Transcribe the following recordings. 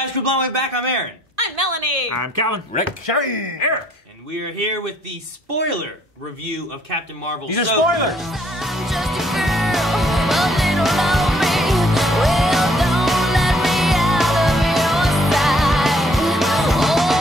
guys, Crew Blonde Way back. I'm Aaron. I'm Melanie. I'm Calvin. Rick. Sherry. Eric. And we are here with the spoiler review of Captain Marvel. These are spoilers. I'm just a girl, a little lonely. Well, don't let me out of your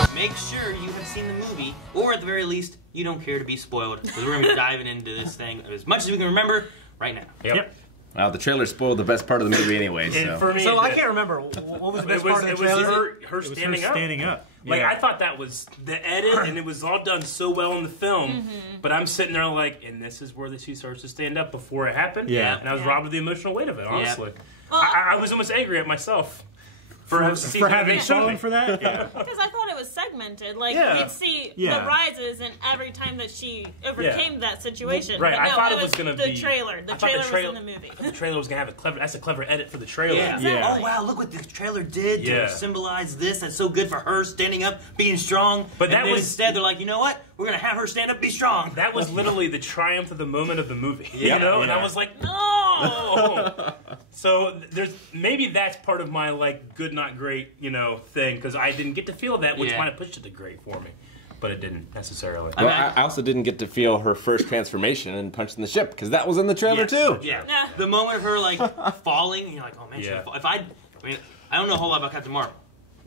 sight. Make sure you have seen the movie, or at the very least, you don't care to be spoiled, because we're going to be diving into this thing as much as we can remember right now. Yep. Well, the trailer spoiled the best part of the movie anyway, so. For me, so I can't remember. What was the best part of the trailer? Her standing up. Yeah. Like, I thought that was the edit, and it was all done so well in the film, but I'm sitting there like, and this is where she starts to stand up before it happened, Yeah. and I was robbed of the emotional weight of it, honestly. Well, I was almost angry at myself. For having fallen for that? Yeah. Because I thought it was segmented. Like, Yeah. we'd see the rises and every time that she overcame that situation. Right, But I no, thought it was going to be... the trailer. The trailer was in the movie. The trailer was going to have a clever... That's a clever edit for the trailer. Yeah. Yeah. Oh, wow, look what the trailer did to Yeah. symbolize this. That's so good for her standing up, being strong. But and that then was... instead, they're like, you know what? We're going to have her stand up, be strong. That was literally the triumph of the moment of the movie, Yeah. you know? And Yeah. I was like, no! So there's maybe that's part of my like good not great, you know, thing because I didn't get to feel that, which might have pushed it to great for me, but it didn't necessarily. Well, I also didn't get to feel her first transformation and punching the ship because that was in the trailer too. Yeah. The moment of her like falling, you're like, oh man, she's gonna fall. If I mean, I don't know a whole lot about Captain Marvel.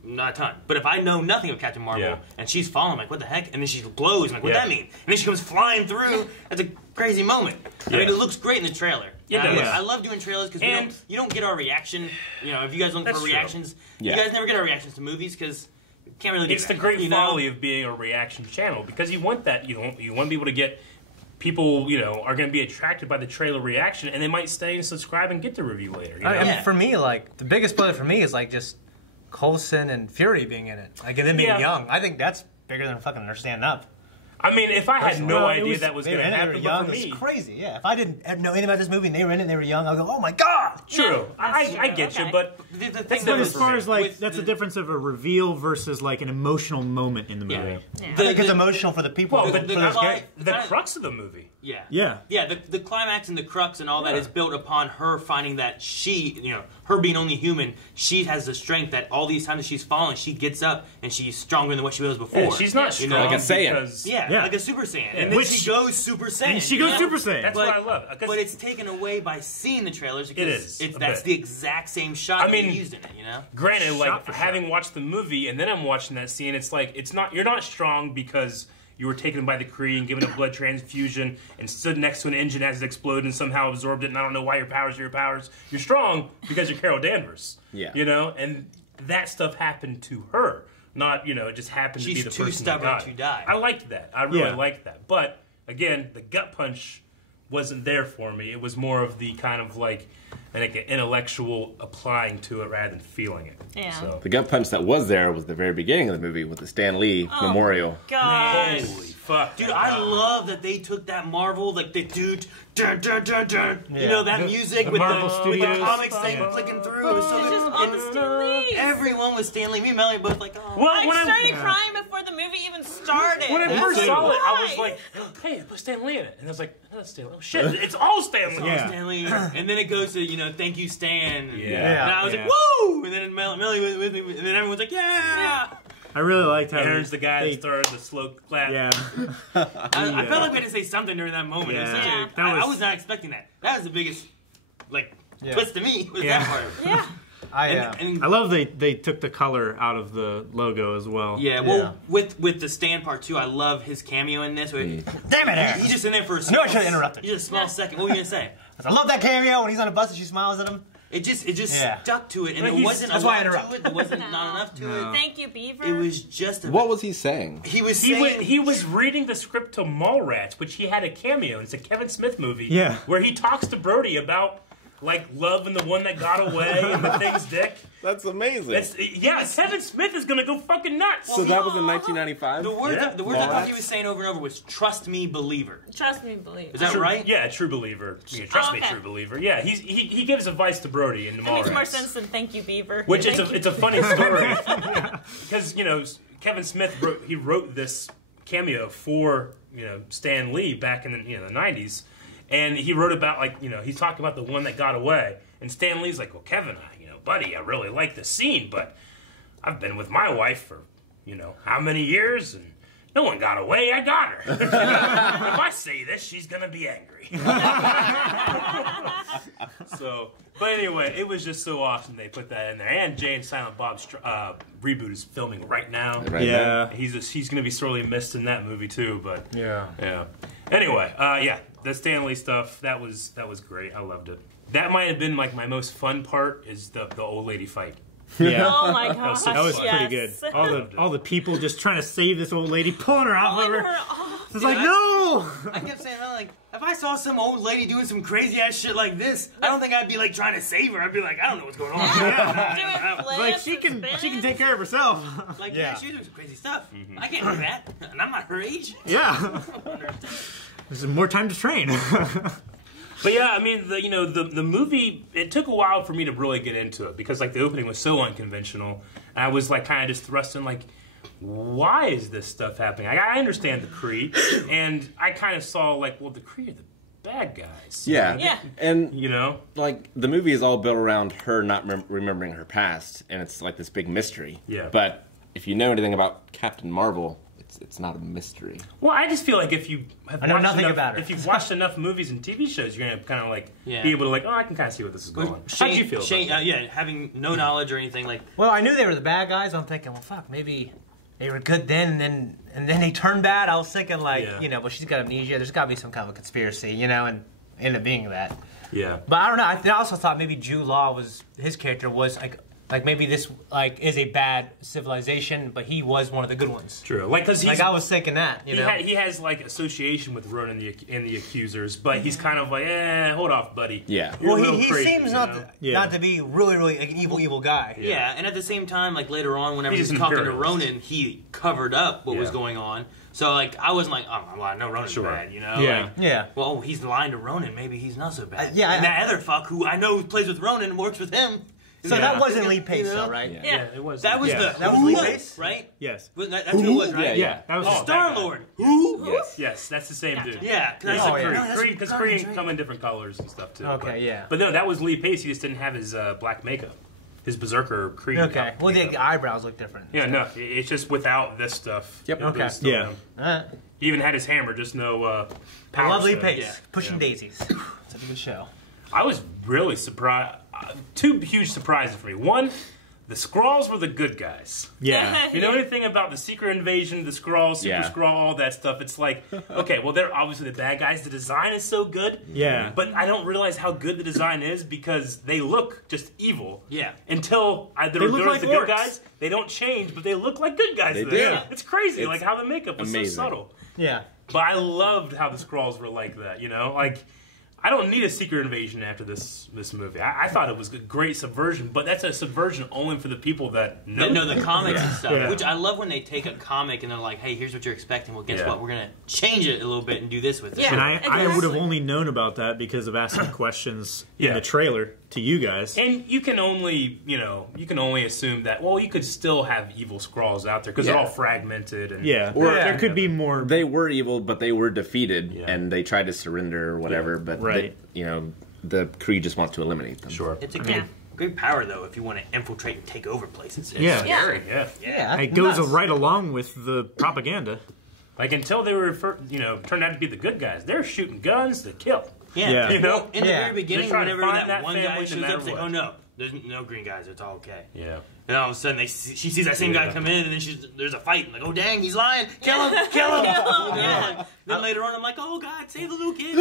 Not a ton. But if I know nothing of Captain Marvel and she's falling, I'm like, what the heck? And then she glows. I'm like, what does that mean? And then she comes flying through. That's a crazy moment. I mean, it looks great in the trailer. I love doing trailers because you don't get our reaction. You know, if you guys look for reactions, you guys never get our reactions to movies because you can't really do It's that, the great you know? folly of being a reaction channel because you want that. You want to be able to get people, you know, are going to be attracted by the trailer reaction and they might stay and subscribe and get the review later. You know? I mean, for me, like, the biggest spoiler for me is, like, just Coulson and Fury being in it. Like, and them being young. I think that's bigger than fucking her standing up. I mean, if I had no idea that was going to happen, they were young, but for me... it's crazy, yeah. If I didn't know anything about this movie and they were in it and they were young, I'd go, oh my god! True. I get you, but that's as far as, like, that's the difference of a reveal versus, like, an emotional moment in the movie. Yeah. I think it's emotional for the people. Well, the crux of the movie. Yeah. The climax and the crux and all that is built upon her finding that she, you know, her being only human, she has the strength that all these times that she's fallen, she gets up and she's stronger than what she was before. Yeah, she's not strong like a Saiyan. because... like a Super Saiyan. And then she goes Super Saiyan. And she goes Super Saiyan. That's what I love. But it's taken away by seeing the trailers because It is. That's the exact same shot that used in it, you know? Granted, like, having watched the movie and then I'm watching that scene, it's like, you're not strong because you were taken by the Kree and given a blood transfusion and stood next to an engine as it exploded and somehow absorbed it and I don't know why your powers are your powers. You're strong because you're Carol Danvers. Yeah. You know? And that stuff happened to her. Not, you know, it just happened to be the person She's too stubborn to die. I liked that. I really liked that. But, again, the gut punch wasn't there for me. It was more of the kind of, like an intellectual applying to it rather than feeling it. Yeah. So. The gut punch that was there was the very beginning of the movie with the Stan Lee memorial. God. Holy fuck. Dude, I love that they took that Marvel, like the dude, dun, dun, dun, dun, you know, that music with the comics thing clicking through. It was so good. Everyone was Stan Lee. Me and Melanie both like, oh. Well, I started crying before the movie even started. When I first saw it, I was like, hey, they put Stan Lee in it. And I was like, oh, that's Stan Lee. Oh, shit, it's all Stan Lee. Stan Lee. And then it goes to, you know, thank you, Stan. Yeah. And I was like, woo! And then Melanie was with me, and then everyone's like, yeah! I really liked how Aaron's the guy that started the slow clap. Yeah. I felt like we had to say something during that moment. Yeah. It was such I was not expecting that. That was the biggest, like, twist to me, was that part. Yeah. I love they took the color out of the logo as well. Yeah, well, with the Stan part too, I love his cameo in this. Damn it, Aaron! He's just in there for a small, I should have interrupted. Just a small second. What were you gonna say? I love that cameo when he's on a bus and she smiles at him. It just stuck to it, and it wasn't that's a why I lot to interrupted. it. There wasn't not enough to it. Thank you, Beaver. It was just. What was he saying? He was saying he was reading the script to Mallrats, which he had a cameo. It's a Kevin Smith movie. Yeah. Where he talks to Brody about like love and the one that got away and the thing's dick. That's amazing. Kevin Smith is gonna go fucking nuts. So that was in 1995? The words I thought he was saying over and over was "trust me, believer." Trust me, believer. Is that right? Yeah, true believer. Yeah, trust me, true believer. Yeah, he gives advice to Brody in the Mallrats. That makes more sense than thank you, Beaver. Which it's a funny story because you know Kevin Smith wrote this cameo for Stan Lee back in the the 90s. And he wrote about, like, he's talking about the one that got away. And Stan Lee's like, well, Kevin, buddy, I really like the scene, but I've been with my wife for, how many years, and no one got away. I got her. If I say this, she's gonna be angry. But anyway, it was just so awesome they put that in there. And Jay and Silent Bob's reboot is filming right now. Right now. He's gonna be sorely missed in that movie too. But Yeah. Anyway, the Stan Lee stuff that was great. I loved it. That might have been like my most fun part is the old lady fight. Yeah. Oh my gosh. That was pretty good. All the people just trying to save this old lady, pulling her out of Pulling her. her off. It's like, no! I kept saying, if I saw some old lady doing some crazy ass shit like this, I don't think I'd be like trying to save her. I'd be like, I don't know what's going on. Doing Like, flips she and can spins. take care of herself. Like, yeah, she's doing some crazy stuff. I can't do that, and I'm not her age. Yeah. There's more time to train. But yeah, I mean, the movie, it took a while for me to really get into it because like the opening was so unconventional. And I was like kind of just thrust in like, why is this stuff happening? I understand the Kree, and I kind of saw like, well, the Kree are the bad guys. Yeah. Yeah. And, like the movie is all built around her not remembering her past, and it's like this big mystery. Yeah. But if you know anything about Captain Marvel, it's not a mystery. Well, I just feel like if you have know watched nothing enough, about her. if you've watched enough movies and TV shows, you're gonna kind of like be able to like, I can kind of see what this is going. How did you feel? About that? Having no knowledge or anything like. Well, I knew they were the bad guys. I'm thinking, well, fuck, maybe they were good then, and then they turned bad. I was thinking like, well, she's got amnesia. There's got to be some kind of a conspiracy, and end up being that. Yeah. But I don't know. I also thought maybe Jude Law his character was like maybe this is a bad civilization, but he was one of the good ones. True. Like because I was thinking that he has like association with Ronan and the accusers, but he's kind of like, hold off, buddy. Yeah. Well, You're a little he crazy, seems not to be really an evil guy. Yeah, and at the same time, like later on, whenever he was an talking to imperialist. Ronan, he covered up what was going on. So like I wasn't like, oh well, I know Ronan's bad, Yeah. Like, Yeah. well, he's lying to Ronan. Maybe he's not so bad. Yeah, and that other fuck who I know plays with Ronan and works with him. So that wasn't Lee Pace, though, right? Yeah. It was. That was that was Lee Pace, right? Yes. That's who it was, right? Yeah. That was Star Lord. Who? Yes, that's the same dude. Yeah. That's Oh, the yeah. Kree. Because Kree come in different colors and stuff too. Okay, but, yeah. But no, that was Lee Pace. He just didn't have his black makeup, his Berserker Kree. Okay. Well, the eyebrows look different. Yeah, no, it's just without this stuff. Yep. It was Okay. still Yeah. him. Alright. He even had his hammer, just no power. Lovely stone. Pace. Yeah. Pushing daisies. It's a good show. I was really surprised. Two huge surprises for me. One, the Skrulls were the good guys. Yeah. You know anything about the Secret Invasion, the Skrulls, Super Yeah. Skrull, all that stuff? It's like, okay, well, they're obviously the bad guys. The design is so good. Yeah. But I don't realize how good the design is because they look just evil. Yeah. Until They look like the good orcs. guys, they don't change, but they look like good guys. They then. do. Yeah. It's crazy, It's like how the makeup was amazing. so subtle. Yeah. But I loved how the Skrulls were like that, Like, I don't need a Secret Invasion after this movie. I thought it was a great subversion, but that's a subversion only for the people that know. That know the comics and stuff. Yeah. Which I love when they take a comic and they're like, hey, here's what you're expecting. Well, guess Yeah. what? We're going to change it a little bit and do this with it. Yeah. And I would have Exactly. only known about that because of asking questions in Yeah. the trailer to you guys. And you can only, assume that, well, you could still have evil Skrulls out there because they're Yeah. all fragmented. And Yeah. Or- there could be more. They were evil, but they were defeated, Yeah. and they tried to surrender or whatever. But Right. the Kree just wants to eliminate them. Sure. It's a great power, though, if you want to infiltrate and take over places. It's Yeah. Scary, yeah. Yeah. It goes nuts. right along with the propaganda. Like, until they were, turned out to be the good guys, they're shooting guns to kill. Yeah. Yeah. You know? In the Yeah. very beginning, They're trying to whenever find that that one family guy no shows matter up, it's like, what. oh no, there's no green guys, it's all okay. Yeah. And all of a sudden, she sees that same guy Yeah. come in, and then there's a fight. And like, oh dang, he's lying! Kill him! Kill him! Yeah. Then later on, I'm like, oh god, save the little kid!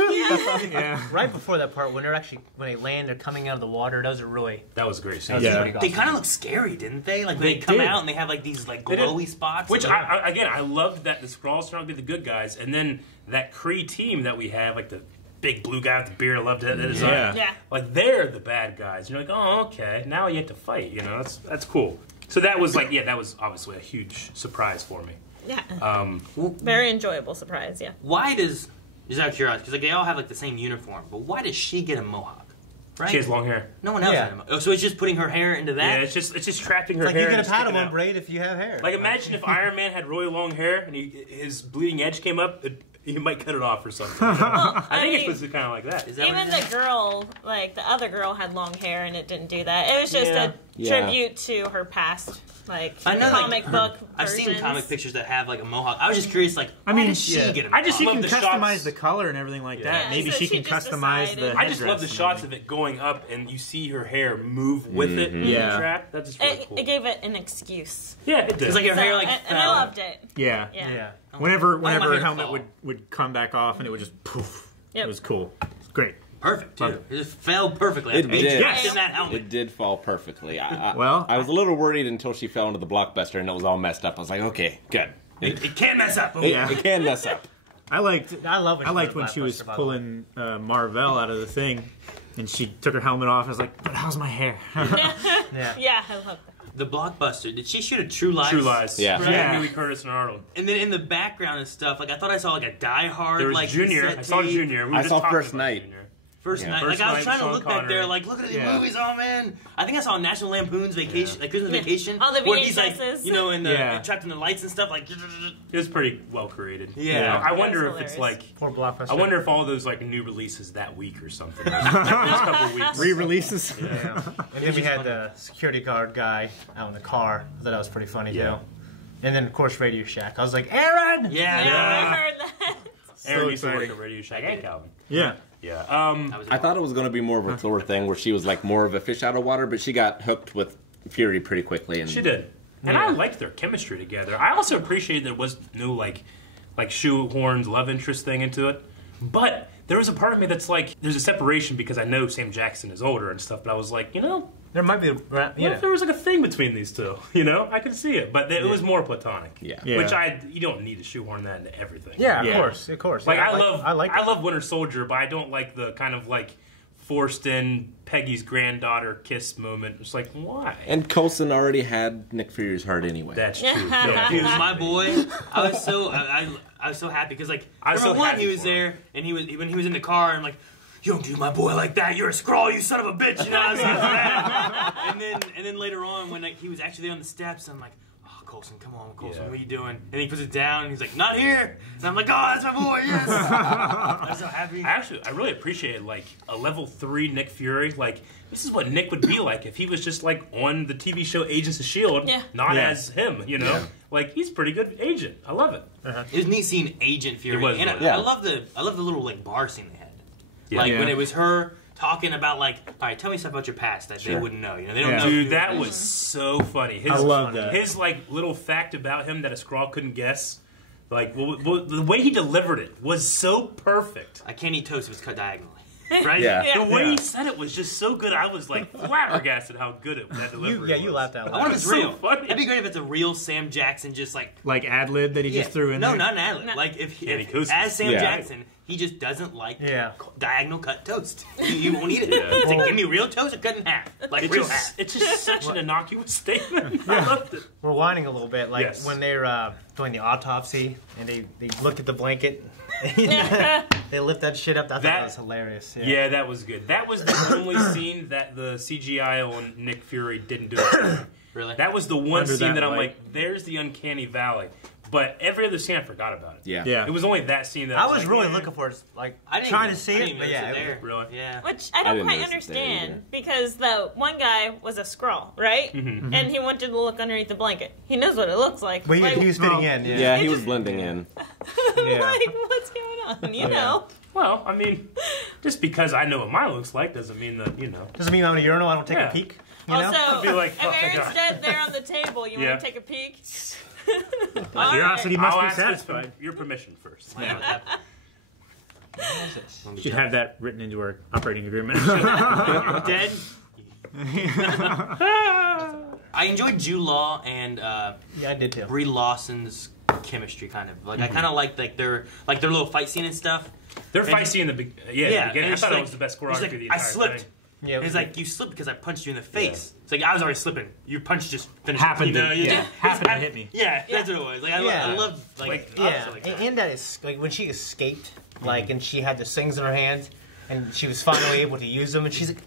Yeah. Right before that part, when they land, they're coming out of the water. Those are really. That was a great scene. Yeah. pretty They awesome. kind of look scary, didn't they? Like They they come did. out and they have like these like They did. glowy spots. Which, and I loved that the Skrulls turned out to be the good guys, and then that Kree team that we have, like the big blue guy with the beard, I loved that design. Yeah. Yeah. Like, they're the bad guys. You're like, oh, okay, now you have to fight, that's cool. So that was like, that was obviously a huge surprise for me. Yeah. Very enjoyable surprise, yeah. why does just out of curiosity? Because like they all have like the same uniform, but why does she get a mohawk? Right? She has long hair. No one else Yeah. had a mohawk. Oh, so it's just putting her hair into that. Yeah, it's just trapping her Like hair. you get and a paddle sticking one out. braid if you have hair. Like, imagine if Iron Man had really long hair and his bleeding edge came up, he might cut it off or something. I think it's supposed to be kind of like that. Is that what Even it is? the girl, like the other girl had long hair and it didn't do that. It was just Yeah. a tribute to her past like I know, comic book I've seen versions. comic pictures that have like a mohawk. I was just curious, like, I mean, why did she yeah. get a I just She mohawk? love can the customize shots. the color and everything like that. Yeah, Maybe so she she can just customize decided. the I just love the headdress shots and of it going up, and you see her hair move with it in Yeah. the trap. That's just really cool. It gave it an excuse. Yeah, it did. It's like her hair, like, and I loved it. everything. Yeah. Yeah. Whenever my her hair helmet fall. would come back off and it would just poof. Yep. It was cool. It's great. Perfect, too. It just fell perfectly. It did. Yes. In that helmet. It did fall perfectly. I was a little worried until she fell into the blockbuster and it was all messed up. I was like, okay, good. It can't mess up. It can mess up. I liked love when she was pulling Marvel out of the thing, and she took her helmet off. I was like, but how's my hair? Yeah, I love that. The blockbuster. Did she shoot a True Lies? True Lies. Yeah. Yeah. Huey Curtis and Arnold. And then in the background and stuff, like I thought I saw like a Die Hard. There was like Junior. cassette I saw tape. Junior. We were I just saw talking First about Night. Junior. First Yeah. night. First Like I was Night, trying to Sean look back there, Connery. like look at the Yeah. movies. Oh man, I think I saw National Lampoon's Vacation, like Christmas Yeah. Vacation, All the where he's like, VHSs. you know, in the Yeah. trapped in the lights and stuff. Like, It was pretty well created. Yeah. I wonder That if was it's like. Poor blockbuster. I wonder if all those like new releases that week or something. Like, those couple weeks. Re-releases. Yeah. And then we had the security guard guy out in the car. I thought that was pretty funny Yeah. too. And then of course Radio Shack. I was like, Aaron! yeah, Yeah, I heard that. Aaron used to work exciting. at Radio Shack and Calvin. Yeah. Yeah. I thought it was going to be more of a Thor thing where she was like more of a fish out of water, but she got hooked with Fury pretty quickly. And She did. And I liked their chemistry together. I also appreciated there was no like shoehorned love interest thing into it. But there was a part of me that's like, there's a separation because I know Sam Jackson is older and stuff, but I was like, you know, There might be, what if there was like a thing between these two? You know, I could see it, but it was more platonic. Yeah. Yeah. Which you don't need to shoehorn that into everything. Yeah, Yeah. of course. Like Yeah, I like love Winter Soldier, but I don't like the kind of like forced in Peggy's granddaughter kiss moment. It's like, why? And Coulson already had Nick Fury's heart anyway. That's true. He was my boy. I was so I was so happy because like I was so number one happy he was for him. there and he was when he was in the car and like, you don't do my boy like that. You're a scrawl, you son of a bitch. You know, I was like that. and then later on when like, he was actually there on the steps, I'm like, oh Coulson, come on, Coulson, what are you doing? And he puts it down and he's like, not here. And I'm like, oh, that's my boy, yes. I'm so happy. I really appreciated like a level 3 Nick Fury. Like this is what Nick would be like if he was just like on the TV show Agents of S.H.I.E.L.D. Yeah. Not Yeah. as him. You know, like he's a pretty good agent. I love it. It was neat seeing Agent Fury. It was and really I cool. love the little like bar scene they had. Yeah. Like Yeah. when it was her talking about like, all right, tell me stuff about your past that they wouldn't know. You know, they don't Yeah. know. who Dude, you that are. was so funny. His, I love that. His like little fact about him that a Skrull couldn't guess. Like the way he delivered it was so perfect. I can't eat toast if it's cut diagonally. Right? Yeah. The way Yeah. he said it was just so good. I was like flabbergasted how good that delivery was. you laughed out I loud. wonder if it's So real. funny. That'd be great if it's a real Sam Jackson, just like Like ad lib that he just threw in no, there. not an ad No. Like if Candy if Coasters. as Sam Yeah. Jackson, he just doesn't like Yeah. diagonal cut toast. He won't eat it. It's like, give me real toast or cut in half, like It's real just, half. it's just such an innocuous statement. I loved it. We're whining a little bit, like Yes. when they're doing the autopsy and they look at the blanket. They lift that shit up. I thought that was hilarious. Yeah, that was good. That was the only scene that the CGI on Nick Fury didn't do it for me. Really? That was the one Under scene that that I'm light. like, there's the uncanny valley. But every other scene, I forgot about it. Yeah. Yeah. It was only that scene that I was like, really eh. looking for it, like I didn't trying even- to see I it, didn't but even yeah, notice it it- there. Really? Yeah. Which I I don't didn't quite notice it there understand because the one guy was a Skrull, right? Mm-hmm. And he wanted to look underneath the blanket. He knows what it looks like. But Like, he was fitting in. Yeah. Yeah, he was blending in. Yeah. like, what's going on? You know? Well, I mean, just because I know what mine looks like doesn't mean that, you know. Doesn't mean I'm in a urinal. I don't take Yeah. a peek. You know? Also, be like, if oh my Aaron's God. dead there on the table, you Yeah. want to take a peek? Curiosity must I'll be ask satisfied. your permission first. Should have that written into our operating agreement. You're dead. I enjoyed Jude Law and Yeah, I did too. Brie Larson's chemistry, kind of. Like I kind of liked their little fight scene and stuff. Their And- fight scene in the beginning. and I it's thought like- it was the best it's choreography like, of the I entire slipped. thing. Yeah, And it's like you slipped because I punched you in the face. It's like I was already slipping. Your punch just finished. Happened You know, to- you yeah, just- happened to hit me. Yeah, that's what it was. Like Yeah. I love like yeah, like that. and that is like when she escaped, like, and she had the things in her hands, and she was finally able to use them, and she's like,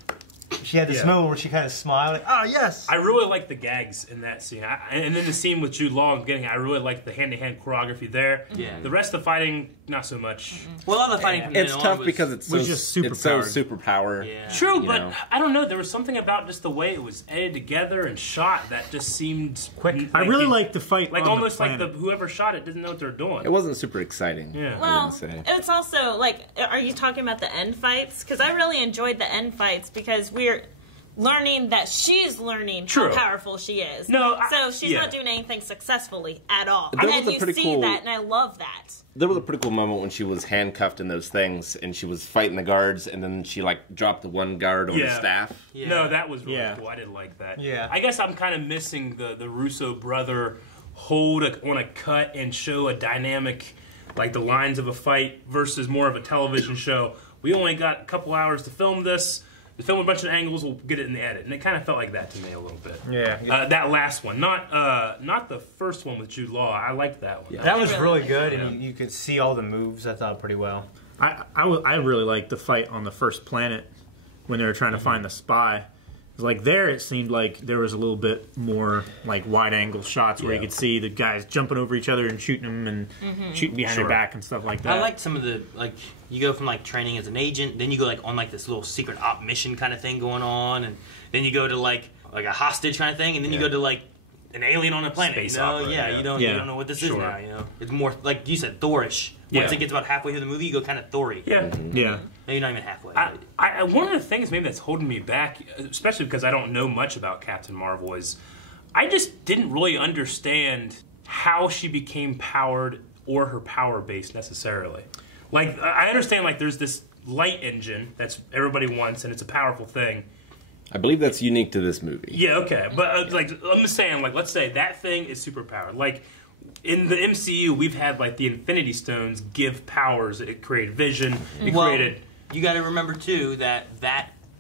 she had this moment where she kind of smiled, like, oh yes. I really like the gags in that scene, and then the scene with Jude Law getting. I really like the hand-to-hand choreography there. Yeah. The rest of the fighting, not so much. Well, a lot of the fighting from It's then tough on because it's so superpower. Yeah. True, You but know. I don't know. There was something about just the way it was edited together and shot that just seemed Quick. I really like the fight. like on almost the like planet. whoever shot it didn't know what they're doing. It wasn't super exciting. Yeah. Well, wouldn't say. it's also like, are you talking about the end fights? Because I really enjoyed the end fights because we're learning that she's learning True. how powerful she is. No, so she's yeah. not doing anything successfully at all, There was and a you pretty see cool- that, and I love that. There was a pretty cool moment when she was handcuffed in those things, and she was fighting the guards, and then she like dropped the one guard on the Yeah. staff. Yeah. No, that was really Yeah. cool. I didn't like that. Yeah. I guess I'm kind of missing the Russo brother hold on a cut and show a dynamic, like the lines of a fight versus more of a television show. We only got a couple hours to film this. We film a bunch of angles. We'll get it in the edit, and it kind of felt like that to me a little bit. Yeah. That last one, not the first one with Jude Law. I liked that one. Yeah. That was I really really good, and you could see all the moves, I thought, pretty well. I really liked the fight on the first planet when they were trying to find the spy. Like there, it seemed like there was a little bit more like wide-angle shots where you could see the guys jumping over each other and shooting them and shooting behind their back and stuff like that. I liked some of the, like, you go from, like, training as an agent, then you go, like, on, like, this little secret op mission kind of thing going on, and then you go to, like a hostage kind of thing, and then you go to, like, an alien on a planet, Space you know? opera, Yeah, yeah. you don't know what this is Sure. now, you know? It's more, like you said, Thor-ish. Once Yeah. it gets about halfway through the movie, you go kind of Thor-y. Yeah. Yeah. Maybe not even halfway. One of the things maybe that's holding me back, especially because I don't know much about Captain Marvel, is I just didn't really understand how she became powered or her power base necessarily. Like, I understand, like, there's this light engine that's everybody wants, and it's a powerful thing. I believe that's unique to this movie. Yeah, okay. But, like, I'm just saying, like, let's say that thing is superpowered. Like, in the MCU, we've had, like, the Infinity Stones give powers. It created vision. It Well, created... you got to remember, too, that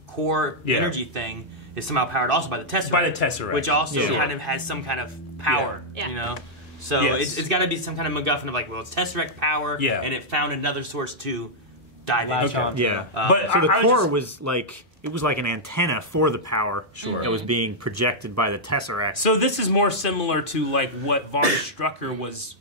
core energy thing is somehow powered also by the Tesseract. By the Tesseract. Which also Yeah. kind of has some kind of power, Yeah. you know? So Yes. it's got to be some kind of MacGuffin of, like, well, it's Tesseract power, Yeah. and it found another source to dive Latch into. on. Yeah. But So the I was core just- was like it was like an antenna for the power that was being projected by the Tesseract. So this is more similar to like what Von Strucker was.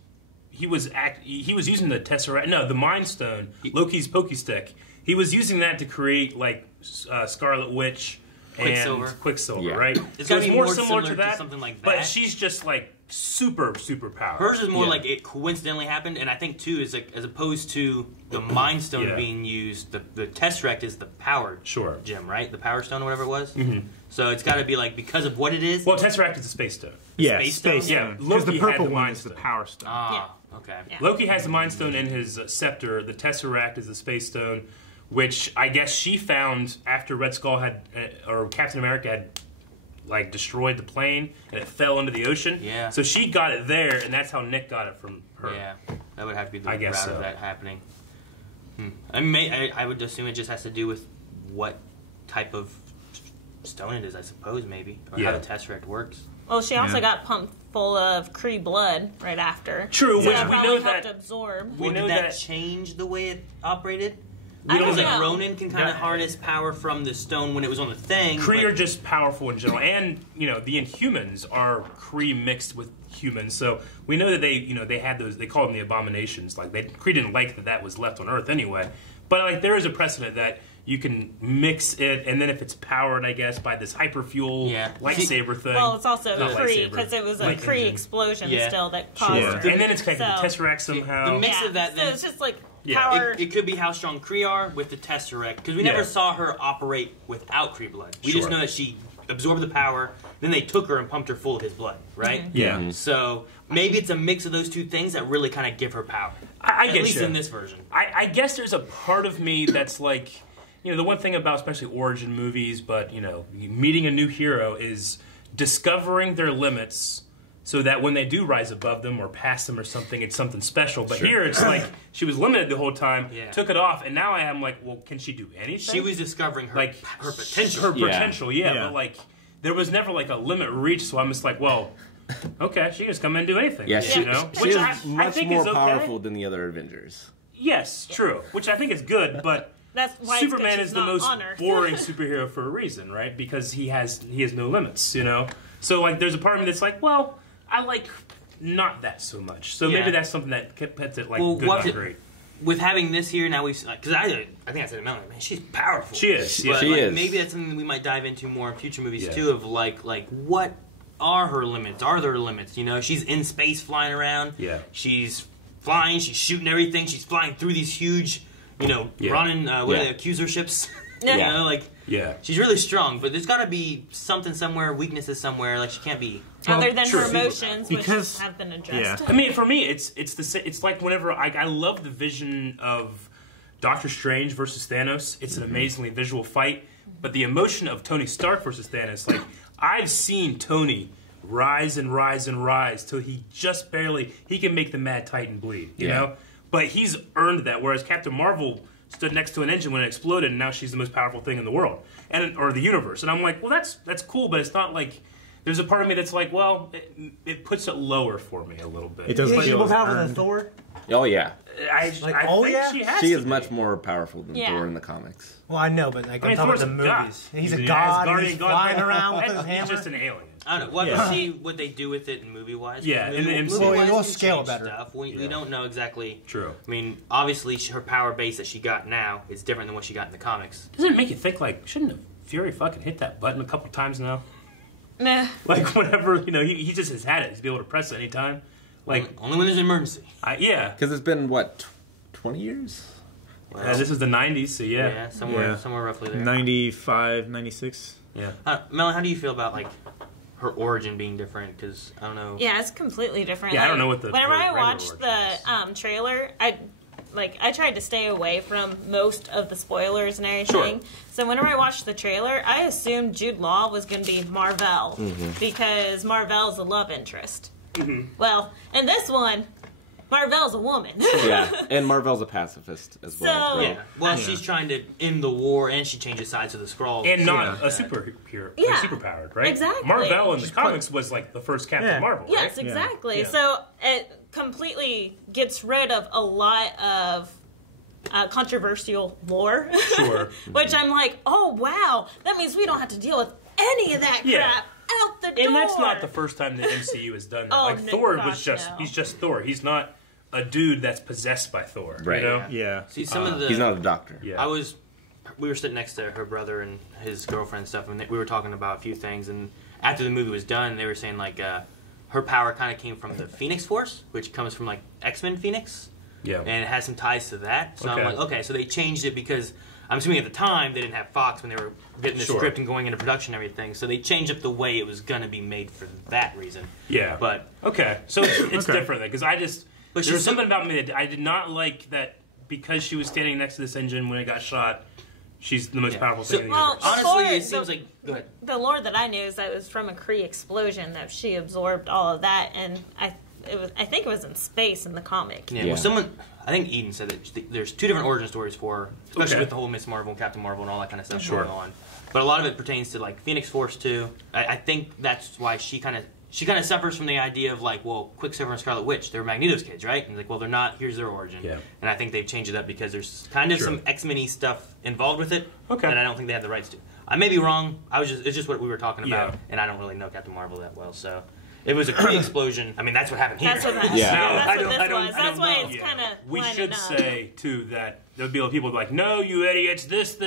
He was using the Tesseract, no, the Mind Stone, Loki's Pokey Stick. He was using that to create like Scarlet Witch Quicksilver. and Quicksilver, Yeah. right? It's so gotta it's be more more similar to similar to that, something like But that. she's just like super powered. Hers is more Yeah. like it coincidentally happened, and I think too is like as opposed to the Mind Stone Yeah. being used, the Tesseract is the power gem, right? The Power Stone or whatever it was. Mm-hmm. So it's got to be like because of what it is. Well, Tesseract is a space stone. Yeah, Space Space Stone? Yeah, Stone. Because the Loki had purple the one Mind is the Stone. Power Stone. Okay. Yeah. Loki has the Mind Stone in his scepter. The Tesseract is the Space Stone, which I guess she found after Red Skull had, or Captain America had, like destroyed the plane and it fell into the ocean. Yeah. So she got it there, and that's how Nick got it from her. Yeah, that would have to be the I guess route so. of that happening. I would assume it just has to do with what type of stone it is, I suppose, maybe, or how Yeah. the Tesseract works. Well, she also Yeah. got pumped full of Kree blood right after. True, So which that we probably know helped that. absorb. We Well, know did that that- change the way it operated? I don't Because like know. Ronan can kind of harness power from the stone when it was on the thing. Kree but- are just powerful in general, and the Inhumans are Kree mixed with humans. So we know that they had those. They called them the Abominations. Like Kree didn't like that was left on Earth anyway. But like there is a precedent that you can mix it, and then if it's powered, I guess, by this hyperfuel lightsaber thing. Well, it's also Not Kree lightsaber, because it was a light Kree engine. explosion Yeah. still that caused Yeah. it. And then it's connected to So- Tesseract somehow. The mix of that So then it's just like Yeah. power. it could be how strong Kree are with the Tesseract because we never Yeah. saw her operate without Kree blood. We just Sure. know that she absorbed the power. Then they took her and pumped her full of his blood, right? Yeah. So maybe it's a mix of those two things that really kind of give her power. I At get least you. in this version. I guess there's a part of me that's like, the one thing about especially origin movies, but, meeting a new hero is discovering their limits so that when they do rise above them or past them or something, it's something special. But here it's like she was limited the whole time, took it off, and now I am like, well, can she do anything? She was discovering her like her potential. Her Yeah. potential, but like there was never like a limit reached, so I'm just like, well, okay, she can just come in and do anything. Yeah, she, she which is I much think more is okay. powerful than the other Avengers. Yes, true. Which I think is good, but That's why Superman it's is the not most on Earth. boring superhero for a reason, right? Because he has no limits, you know. So like, there's a part of me that's like, well, I like not that so much. So maybe that's something that puts it like good, not great. With having this here now, because I think I said to Melanie, man, she's powerful. She is. Yeah. She is. Maybe that's something we might dive into more in future movies too. Of like what are her limits? Are there limits? You know, she's in space flying around. Yeah. She's flying. She's shooting everything. She's flying through these huge, running what are they, accuser ships. You know, she's really strong, but there's got to be something somewhere, weaknesses somewhere. Like she can't be other than her emotions, because, which have been addressed. I mean, for me, it's like whenever I love the vision of Doctor Strange versus Thanos. It's an amazingly visual fight, but the emotion of Tony Stark versus Thanos, like I've seen Tony rise and rise and rise till he just barely he can make the Mad Titan bleed, you know. But he's earned that, whereas Captain Marvel stood next to an engine when it exploded, and now she's the most powerful thing in the world, or the universe. And I'm like, well, that's cool, but it's not like. There's a part of me that's like, well, it puts it lower for me a little bit. It doesn't feel more powerful earned. than Thor. Oh yeah, I think she has. she to is be. much more powerful than Thor in the comics. Well, I know, but like, I mean, I'm talking Thor's about the a god. movies. He's a an god. Asgardian He's god. flying around with his He's hammer. just an alien. I don't know. We'll have to see what they do with it in movie-wise. Yeah, in the MCU. Well, we'll we scale change better. Stuff. We don't know exactly. True. I mean, obviously, her power base that she got now is different than what she got in the comics. Doesn't it make you think, like, shouldn't Fury fucking hit that button a couple times now? Nah. Like, whenever, he just has had it. He's be able to press it anytime. Like, Only when there's an emergency. yeah. Because it's been, what, 20 years? Well, This is the 90s, so yeah, somewhere roughly there. 95, 96. Yeah. Melanie, how do you feel about like her origin being different? Because I don't know. Yeah, it's completely different. Yeah, I don't know what the Whenever I regular watched origin the trailer, I tried to stay away from most of the spoilers and everything. Sure. So whenever I watched the trailer, I assumed Jude Law was going to be Marvel because Marvel's a love interest. Well, in this one, Marvel's a woman. Yeah, and Marvel's a pacifist as well. So- Yeah. Well, she's trying to end the war, and she changes sides of the Skrulls. And not a superhero, Yeah. superpowered, right? Exactly. Marvel in the comics was like the first Captain Marvel, right? Yes, exactly. Yeah. So it completely gets rid of a lot of controversial lore. Sure. Which I'm like, oh wow, that means we don't have to deal with any of that Yeah. crap out the door. And that's not the first time the MCU has done that. Oh, like no, Thor gosh, was just no. he's just Thor. He's not a dude that's possessed by Thor. Right. You know? Yeah. See, some of the He's not a doctor. Yeah. we were sitting next to her brother and his girlfriend and stuff, and we were talking about a few things. And after the movie was done, they were saying like her power kind of came from the Phoenix Force, which comes from like X-Men Phoenix, Yeah. and it has some ties to that. So Okay. I'm like, okay, so they changed it because I'm assuming at the time they didn't have Fox when they were getting the Sure. script and going into production and everything. So they changed up the way it was gonna be made for that reason. Yeah. But Okay. So it's Okay. different then, because I just But there was she's something about me that I did not like that because she was standing next to this engine when it got shot. She's the most powerful thing in the Well, universe. honestly, Thor- it seems like go ahead. The lore that I knew is that it was from a Kree explosion that she absorbed all of that, and I think it was in space in the comic. Yeah, Yeah. well, I think Eden said that there's two different origin stories for her, especially Okay. with the whole Miss Marvel and Captain Marvel and all that kind of stuff Sure. going on. But a lot of it pertains to like Phoenix Force too. I think that's why she kind of suffers from the idea of like, well, Quicksilver and Scarlet Witch, they're Magneto's kids, right? And like, well, they're not. Here's their origin. Yeah. And I think they've changed it up because there's kind of Sure. some X-Men-y stuff involved with it Okay. that I don't think they have the rights to. I may be wrong. It's just what we were talking about, Yeah. and I don't really know Captain Marvel that well, so. It was a Kree explosion. I mean, that's what happened here. That's what that, Yeah. that's I what don't- this I don't- was. I That's don't why know. it's Yeah. kind of We should say too that there'll be people like, "No, you idiots! This."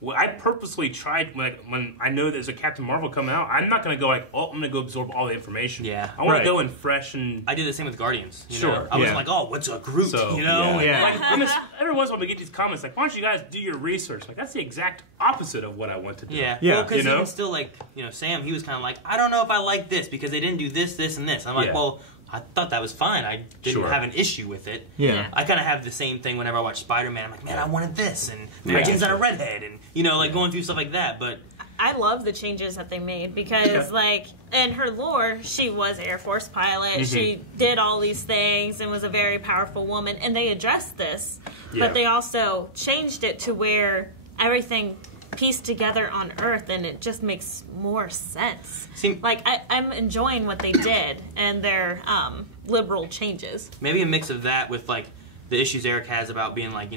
Well, I purposely tried when I know there's a Captain Marvel coming out. I'm not going to go like, "Oh, I'm going to go absorb all the information." Yeah. I want Right. to go in fresh and. I did the same with Guardians. You Sure. know? I was Yeah. like, oh, what's a Groot? So, you know? yeah. Like, every once in a while we get these comments like, "Why don't you guys do your research?" Like that's the exact opposite of what I want to do. Yeah. Yeah. Well, because You know? even still, like, Sam, he was kind of like, I don't know if I like this because they didn't do this, this, and this. I'm like, Yeah. well, I thought that was fine. I didn't Sure. have an issue with it. Yeah. I kind of have the same thing whenever I watch Spider-Man. I'm like, man, I wanted this, and Yeah. Mary Jane's not a redhead, and like going through stuff like that. But I love the changes that they made because, like, in her lore, she was an Air Force pilot. She did all these things and was a very powerful woman, and they addressed this. Yeah. But they also changed it to where everything pieced together on Earth, and it just makes more sense. Like, I'm enjoying what they did and their liberal changes. maybe a mix of that with like the issues Eric has about being like,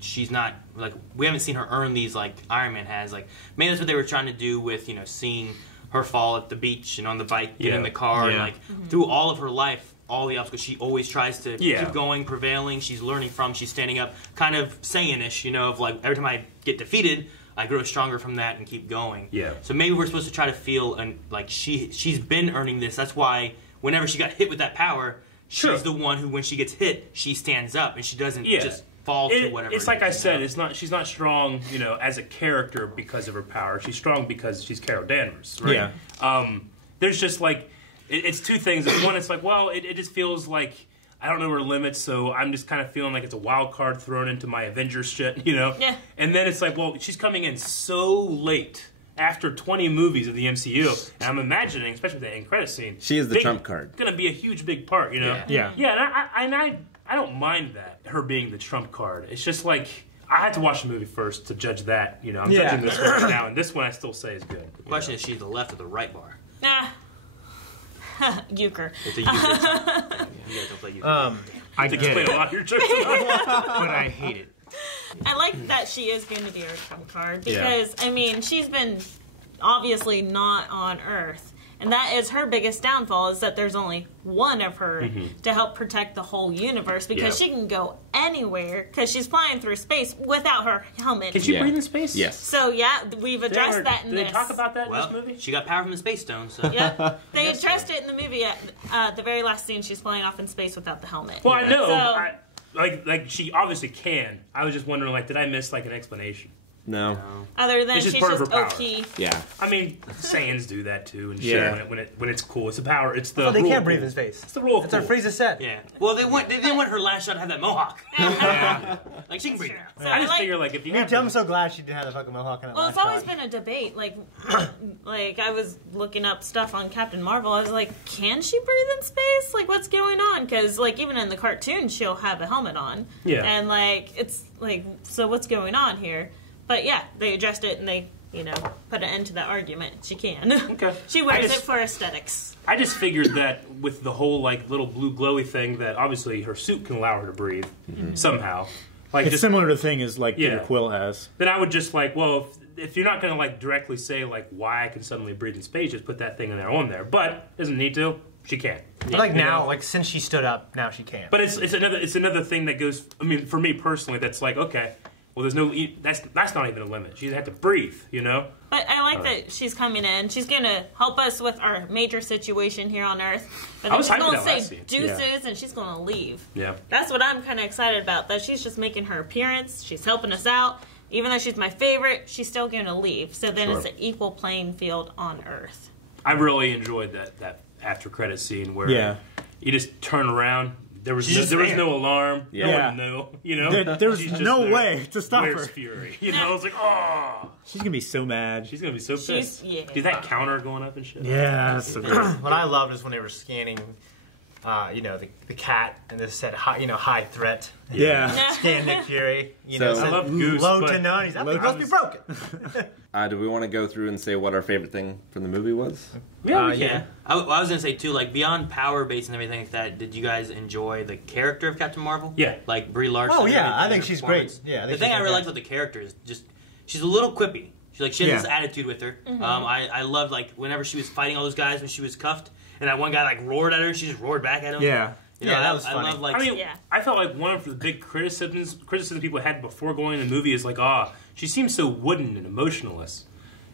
she's not like we haven't seen her earn these like Iron Man has. Like maybe that's what they were trying to do with seeing her fall at the beach and on the bike, get in the car, and like through all of her life, all the obstacles, she always tries to keep going, prevailing. She's learning from, she's standing up, kind of Saiyan-ish, of like every time I get defeated, I grow stronger from that and keep going. Yeah. So maybe we're supposed to try to feel and like she's been earning this. That's why whenever she got hit with that power, she's the one who, when she gets hit, she stands up and she doesn't just fall to whatever. It's like I said, she's not strong, as a character because of her power. She's strong because she's Carol Danvers, right? Yeah. There's just like, it's two things. One, it's like, well, it just feels like I don't know her limits, so I'm just kind of feeling like it's a wild card thrown into my Avengers shit, Yeah. And then it's like, well, she's coming in so late after 20 movies of the MCU, and I'm imagining, especially with the end credit scene, she is the trump card. Going to be a huge, big part, Yeah. And I don't mind that, her being the trump card. It's just like, I had to watch the movie first to judge that. I'm judging this one right now, and this one I still say is good. The question is, she's the left or the right bar? Nah. Euchre. It's a euchre. You guys don't play euchre. I get it, a lot of your jokes but I hate it. I like that she is going to be our trump card because, I mean, she's been obviously not on Earth. And that is her biggest downfall, is that there's only one of her to help protect the whole universe, because she can go anywhere because she's flying through space without her helmet. Can she breathe in space? Yes. So, we've addressed that in this. Did they talk about that in this movie? She got power from the Space Stone, so... Yeah, they addressed it in the movie at the very last scene. She's flying off in space without the helmet. Well, I know. So, like she obviously can. I was just wondering, like, did I miss, like, an explanation? No. Other than It's just she's part of just her power. OP. Yeah. I mean, Saiyans do that too, and shit when it's cool. It's the power. It's the. Well, they rule can't of breathe cool. in space. It's the rule of That's our cool. Frieza set. Yeah. Well, they didn't want her last shot to have that mohawk. Like, she can breathe now. So I just figure, like, if you. I'm so glad she didn't have the fucking mohawk in that Well, last it's always shot. been a debate. Like I was looking up stuff on Captain Marvel. I was like, can she breathe in space? Like, what's going on? Because, like, even in the cartoon, she'll have a helmet on. Yeah. And, like, it's like, so what's going on here? But, yeah, they addressed it and they, put an end to that argument. She can. Okay. She wears it for aesthetics. I just figured that with the whole, like, little blue glowy thing, that obviously her suit can allow her to breathe somehow. Like, It's just similar to the thing as like Peter Yeah. Quill has. then I would just like, well, if you're not going to like directly say like why I can suddenly breathe in space, just put that thing in there on there. But doesn't need to. She can. But like now, like since she stood up, now she can't. But it's another thing that goes. I mean, for me personally, that's like okay. Well, there's no. That's not even a limit. She doesn't have to breathe. But I like that she's coming in. She's going to help us with our major situation here on Earth. But I then was she's hyped going that to last say scene. deuces and she's going to leave. Yeah. That's what I'm kind of excited about. That she's just making her appearance. She's helping us out. Even though she's my favorite, she's still going to leave. So then it's an equal playing field on Earth. I really enjoyed that after credit scene where you just turn around. There was no alarm. Yeah. No one knew. There was She's just no there. way to stop Where's her. Fury? I was like, oh. She's gonna be so mad. She's gonna be so pissed. Yeah. Dude, that counter going up and shit. Yeah, that's so good. What I loved is when they were scanning, the cat, and this said high threat. Yeah. Scan Nick Fury. So- said I love Goose, low but to none. He's like, it must be broken. Do we want to go through and say what our favorite thing from the movie was? Yeah. I was gonna say too, like beyond power base and everything like that. Did you guys enjoy the character of Captain Marvel? Yeah. Like Brie Larson. Oh, yeah, and I everything, think her she's performance. great. Yeah, I think the she's thing I really liked fantastic. about the character is just she's a little quippy. She has Yeah. this attitude with her. I loved like whenever she was fighting all those guys when she was cuffed, and that one guy like roared at her, she just roared back at him. Yeah. Yeah, that was I funny. love like I mean, Yeah. I felt like one of the big criticisms people had before going in the movie is like, she seems so wooden and emotionless.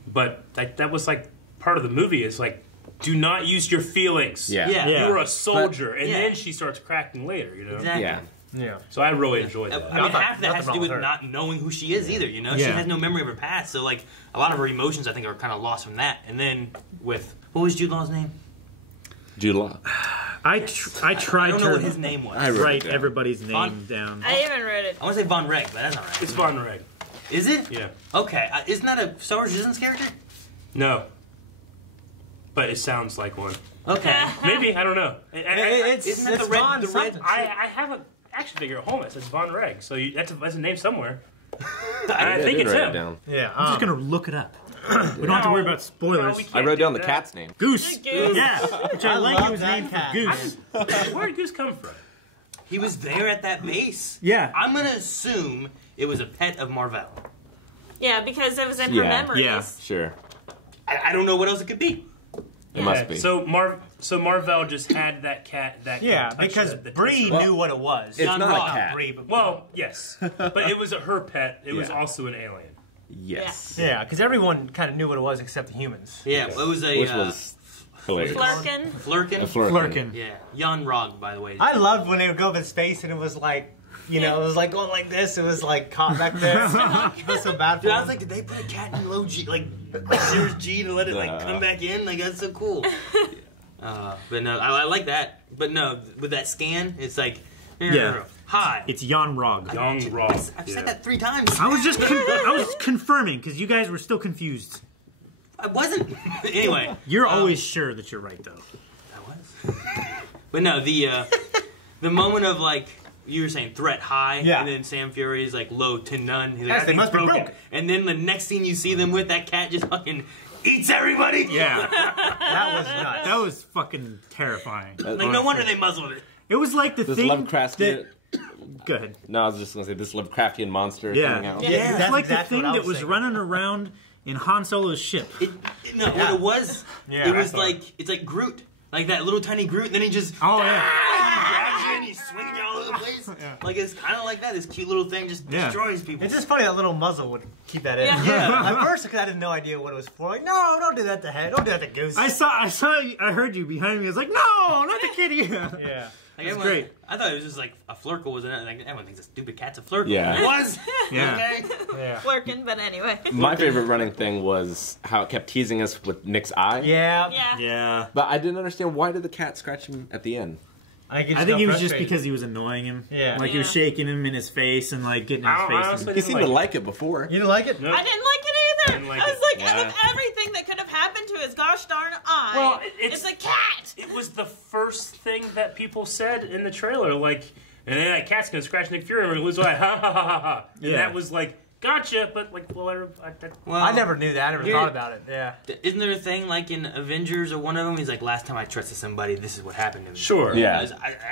But that was like part of the movie is like, do not use your feelings. Yeah. Yeah. Yeah. You're a soldier. And yeah. then she starts cracking later, exactly. Yeah. Yeah. So I really enjoyed I that. mean, thought- half of that has to nothing do with wrong with her. not knowing who she is either, She Yeah. has no memory of her past, so like a lot of her emotions I think are kind of lost from that. And then with what was Jude Law's name? Jude Law. I I tried don't know what to his name was. I wrote write it down. everybody's name Fun. down. I even wrote it. I want to say Von Reg, but that's not right. It's Von Reg. Is it? Yeah. Okay. Isn't that a Star Wars Resistance character? No. But it sounds like one. Okay. Maybe, I don't know. Isn't that the red? Von The red. something. I haven't actually figured it home. It says Von Reg. So that's a name somewhere. I think did it's write it him. down. Yeah. I'm just gonna look it up. We don't have to worry about spoilers. we can't I wrote do down the that. cat's name. Goose. Goose. Yeah. Which I like. love It was that named cat. for Goose. Where did Goose come from? He was there at that base. Yeah. I'm gonna assume it was a pet of Marvel. Yeah, because it was in her memories. Yeah. Sure. I don't know what else it could be. It must be. So Marvel just had that cat. Yeah, because Bree knew what it was. It's not a cat. Bree, but Well, yes, but it was her pet. It was Yeah. also an alien. Yes. yeah, because everyone kind of knew what it was except the humans. Yeah, it was a Which was hilarious. Flurkin. Flurkin. A flurkin. Flurkin. Yeah, Jan Rog, by the way. I loved when they would go up in space and it was like, you know, it was like going like this. It was like caught back there. It was so bad for Dude, I them. was like, did they put a cat in low G, like Sears G to let it like come back in? Like that's so cool. But no, I like that. But no, with that scan, it's like, hi. It's Jan Rog. Young Rob. I've said that 3 times. I was confirming because you guys were still confused. I wasn't. Anyway, You're always sure that you're right, though. I was. But no, the moment of like you were saying threat high, Yeah. and then Sam Fury is like low to none. He's like, Yes, I they think must it's be broken. broke. And then the next scene you see them with, that cat just fucking eats everybody. Yeah, That was nuts. that was fucking terrifying. Like no wonder they muzzled it. It was like the This thing. Lovecraftian. Go ahead. No, I was just gonna say this Lovecraftian monster Yeah. coming out. Yeah. It's That's like the exactly thing what I that was was thinking. running around in Han Solo's ship. No, what it was, Yeah, it was I like it's like Groot, like that little tiny Groot, and then he just Oh yeah. he grabs you and he's swinging you all over the place. Like it's kind of like that. This cute little thing just Yeah. destroys people. It's just funny that little muzzle would keep that in. Yeah. At first, because I had no idea what it was for. Like, no, don't do that to head. Don't do that to goose. I heard you behind me. I was like, no, not the kitty. Yeah. Like, That's everyone- great. I thought it was just like a flurkle, wasn't it? Like everyone thinks a stupid cat's a flurkle. Yeah. It was. Yeah. Okay. Yeah. Flurkin, but anyway. My favorite running thing was how it kept teasing us with Nick's eye. Yeah. Yeah. Yeah. But I didn't understand why did the cat scratch him at the end? I think He was just because he was annoying him. Yeah. Like he was Yeah. shaking him in his face and like getting in his I face. honestly He seemed to like it before. You didn't like it? No. I didn't like it either. Didn't like I was it. like, Yeah. out of everything that could have happened to his gosh darn eye, Well, it's a cat. It was the first thing that people said in the trailer, like, and then that cat's gonna scratch Nick Fury, and it was like, ha ha ha ha ha. And Yeah. that was like, gotcha, but like, well, Well, I never knew that. I never Yeah. thought about it. Yeah. Isn't there a thing like in Avengers or one of them? He's like, last time I trusted somebody, this is what happened to me. sure. Yeah.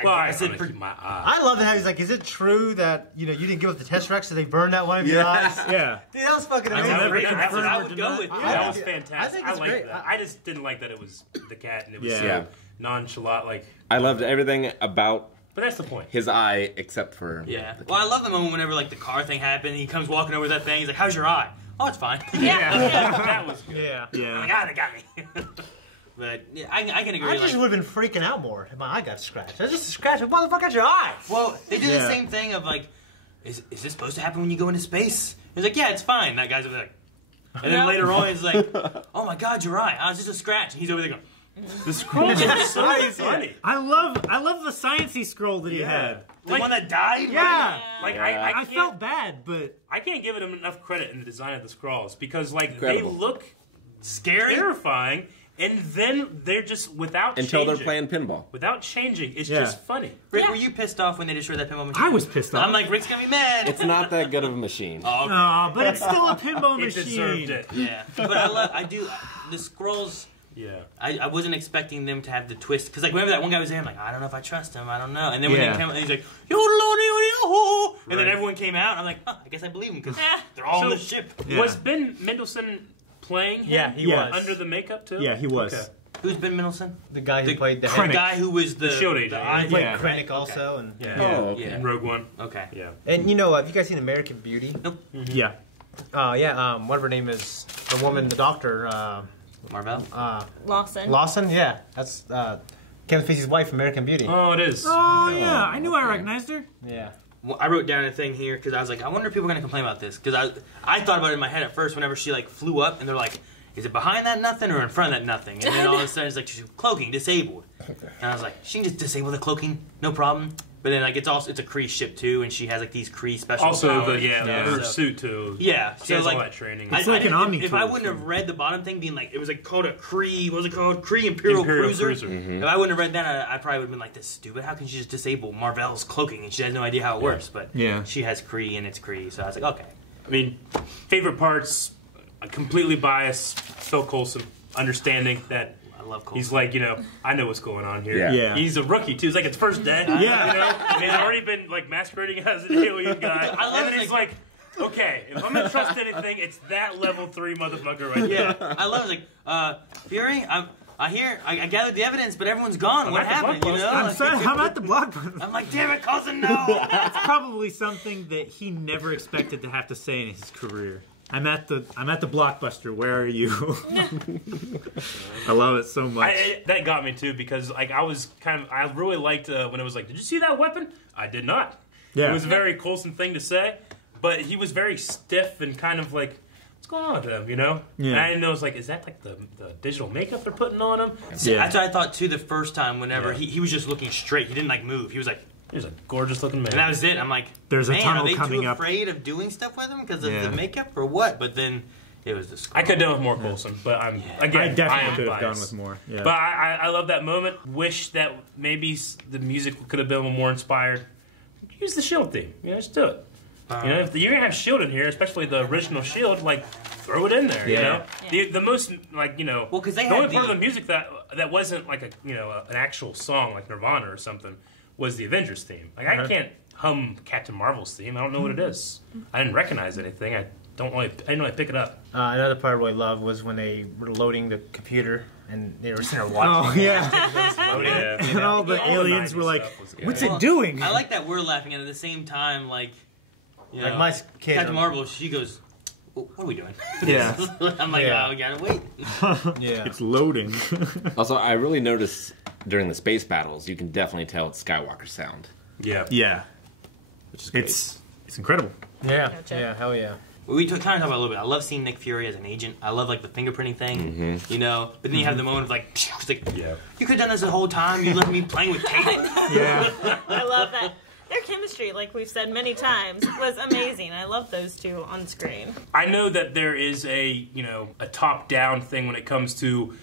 Well, I said, I'm gonna keep my eye. I love how he's like, is it true that, you know, you didn't give us the Tesseract so they burned that one of your eyes? Yeah. Dude, that was fucking I amazing. never that's confirmed what I or would denied. go with. Yeah. That was I fantastic. think I it's liked great. that. I just didn't like that it was the cat and it was Yeah. so Yeah. nonchalant. Like, I loved everything about but that's the point. his eye except for Yeah. Well, I love the moment whenever like the car thing happened. He comes walking over that thing. He's like, "How's your eye?" "Oh, it's fine." Yeah. That was good. Yeah. I'm Yeah. like, "Ah, they got me." But yeah, I can agree. I just like, would have been freaking out more if my eye got scratched. I just scratched. What the fuck got your eye? well, they do the Yeah. same thing of like, is this supposed to happen when you go into space? He's like, "Yeah, it's fine." That guy's over there. And then No. later on, he's like, "Oh my God, your eye. It's just a scratch." And he's over there going, The scrolls are so Why is it? funny. I love the sciencey scroll that he had. "The one that died." Yeah. Like Yeah. I felt bad, but I can't give them enough credit in the design of the scrolls because like Incredible. they look Scary. terrifying, and then they're just without until they're changing. playing pinball. Without changing, it's Yeah. just funny. Rick, Yeah. were you pissed off when they destroyed that pinball machine? I was pissed off. I'm like, Rick's gonna be mad. It's not that good of a machine. Oh, Aw, but it's still a pinball It machine. deserved it. yeah. But I do the scrolls. Yeah. I wasn't expecting them to have the twist because like whenever that one guy was there, I'm like, I don't know if I trust him. I don't know. And then when Yeah. they came out, he's like, "Yo-lo-de-o-de-o," and then Right. everyone came out. I'm like, oh, I guess I believe him because Yeah. they're all on So- the ship. Yeah. Was Ben Mendelsohn playing him? Yeah, he Yeah. was. Under the makeup too? Yeah, he was. Okay. Who's Ben Mendelsohn? The guy who The played the The head. guy who was the shield agent, the yeah. eye- He played Yeah. Krennic also, and Yeah. Oh, okay. Yeah. In Rogue One. Okay. Yeah. and you know, have you guys seen American Beauty? Yeah. Whatever her name is, the woman, the doctor, Marvel. Lawson. Lawson. Yeah, that's Kevin Spacey's wife, American Beauty. Oh, it is. Oh yeah, I knew I recognized her. Yeah. Well, I wrote down a thing here because I was like, I wonder if people are gonna complain about this because I thought about it in my head at first whenever she like flew up and they're like, is it behind that nothing or in front of that nothing? And then all of a sudden it's like she's cloaking disabled, and I was like, she can just disable the cloaking, no problem. But then like it's a Kree ship too, and she has like these Kree special Also, powers. her So- suit too. Yeah, She so has like all that training. It's like an Omni if I tool, wouldn't too. have read the bottom thing being like it was like called a Kree, what was it called? Kree Imperial Cruiser. If I wouldn't have read that, I probably would have been like, this is stupid. How can she just disable Marvel's cloaking and she has no idea how it works? But Yeah. she has Kree and it's Kree, so I was like, okay. I mean, favorite parts, completely biased, Phil Coulson, understanding that I love Coulson. he's like, I know what's going on here. Yeah. Yeah. He's a rookie, too. It's like it's first day. Yeah. I mean, he's already been, like, masquerading as an alien guy. I love and then it, he's like- like, Okay, if I'm gonna trust anything, it's that level 3 motherfucker right there. Yeah, I love it. Like, Fury, I gathered the evidence, but everyone's gone. What happened? You know? I'm at the blockbuster. I'm like, damn it, cousin, no. It's probably something that he never expected to have to say in his career. I'm at the blockbuster. Where are you? I love it so much. That got me too because like I really liked when it was like, did you see that weapon? I did not. Yeah. It was a very Coulson thing to say, but he was very stiff and kind of like, what's going on with him, you know? Yeah. And I didn't know, it was like, is that like the digital makeup they're putting on him? Yeah. That's what I thought too the first time. Whenever he was just looking straight, he didn't like move. He was like. He's a gorgeous looking man. And that was it. I'm like, There's a man, tunnel are they coming too up. afraid of doing stuff with him because of Yeah. the makeup or what? But then it was this. I could have done with more Coulson, but again, I definitely am could have done biased. with more. Yeah. But I love that moment. Wish that maybe the music could have been a little more inspired. Use the Shield theme. You know, just do it. You know, if you're gonna have Shield in here, especially the original Shield, like throw it in there. You know, the most like well, because they the had only part of the music that wasn't like an actual song like Nirvana or something was the Avengers theme. Like I can't hum Captain Marvel's theme. I don't know what it is. I didn't recognize anything. I didn't really pick it up. Another part I really loved was when they were loading the computer and they were sitting there watching. Oh yeah. Yeah. And all the aliens were like, "What's it doing?" I like that we're laughing, and at the same time, like, you know, Like my kid. Captain Marvel, she goes, "What are we doing?" Yeah. I'm like, Yeah. oh, we gotta wait. Yeah. It's loading. Also, I really noticed during the space battles, you can definitely tell it's Skywalker sound. Yeah. Yeah. Which is great. It's incredible. Yeah. Gotcha. Yeah. Hell yeah. We kind of talked about it a little bit. I love seeing Nick Fury as an agent. I love like the fingerprinting thing, you know. But then you have the moment of like, it's like, Yeah. you could have done this the whole time. You left me playing with tape. Yeah. I love that. Their chemistry, like we've said many times, was amazing. I love those two on screen. I know that there is a top-down thing when it comes to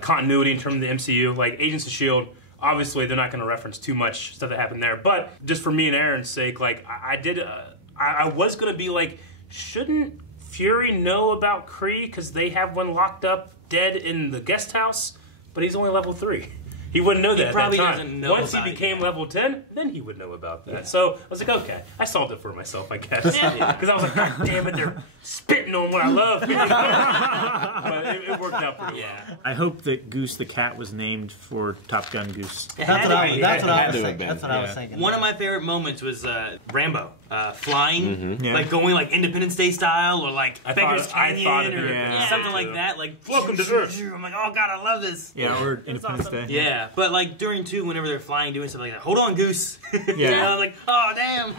continuity in terms of the MCU. Like Agents of S.H.I.E.L.D., obviously they're not going to reference too much stuff that happened there. But just for me and Aaron's sake, like I was going to be like, shouldn't Fury know about Kree because they have one locked up dead in the guest house? But he's only level 3. He wouldn't know that probably at that time. doesn't know Once he about it. became level 10, then he would know about that. Yeah. So I was like, okay, I solved it for myself, I guess. Because I was like, God damn it, they're spitting on what I love. But it worked out pretty well. I hope that Goose the cat was named for Top Gun Goose. It had to be. That's what I had was to have thinking. been. That's what I was thinking. One of my favorite moments was Rambo flying, Yeah. like going like Independence Day style, or like I Beggars thought of Canyon, or Independence something Day, like too. that. Like Welcome to Earth. I'm like, oh god, I love this. Yeah, or It was Independence awesome. Day. Yeah, but like during 2, whenever they're flying, doing stuff like that, hold on, Goose. You Yeah. know, I'm like, oh damn.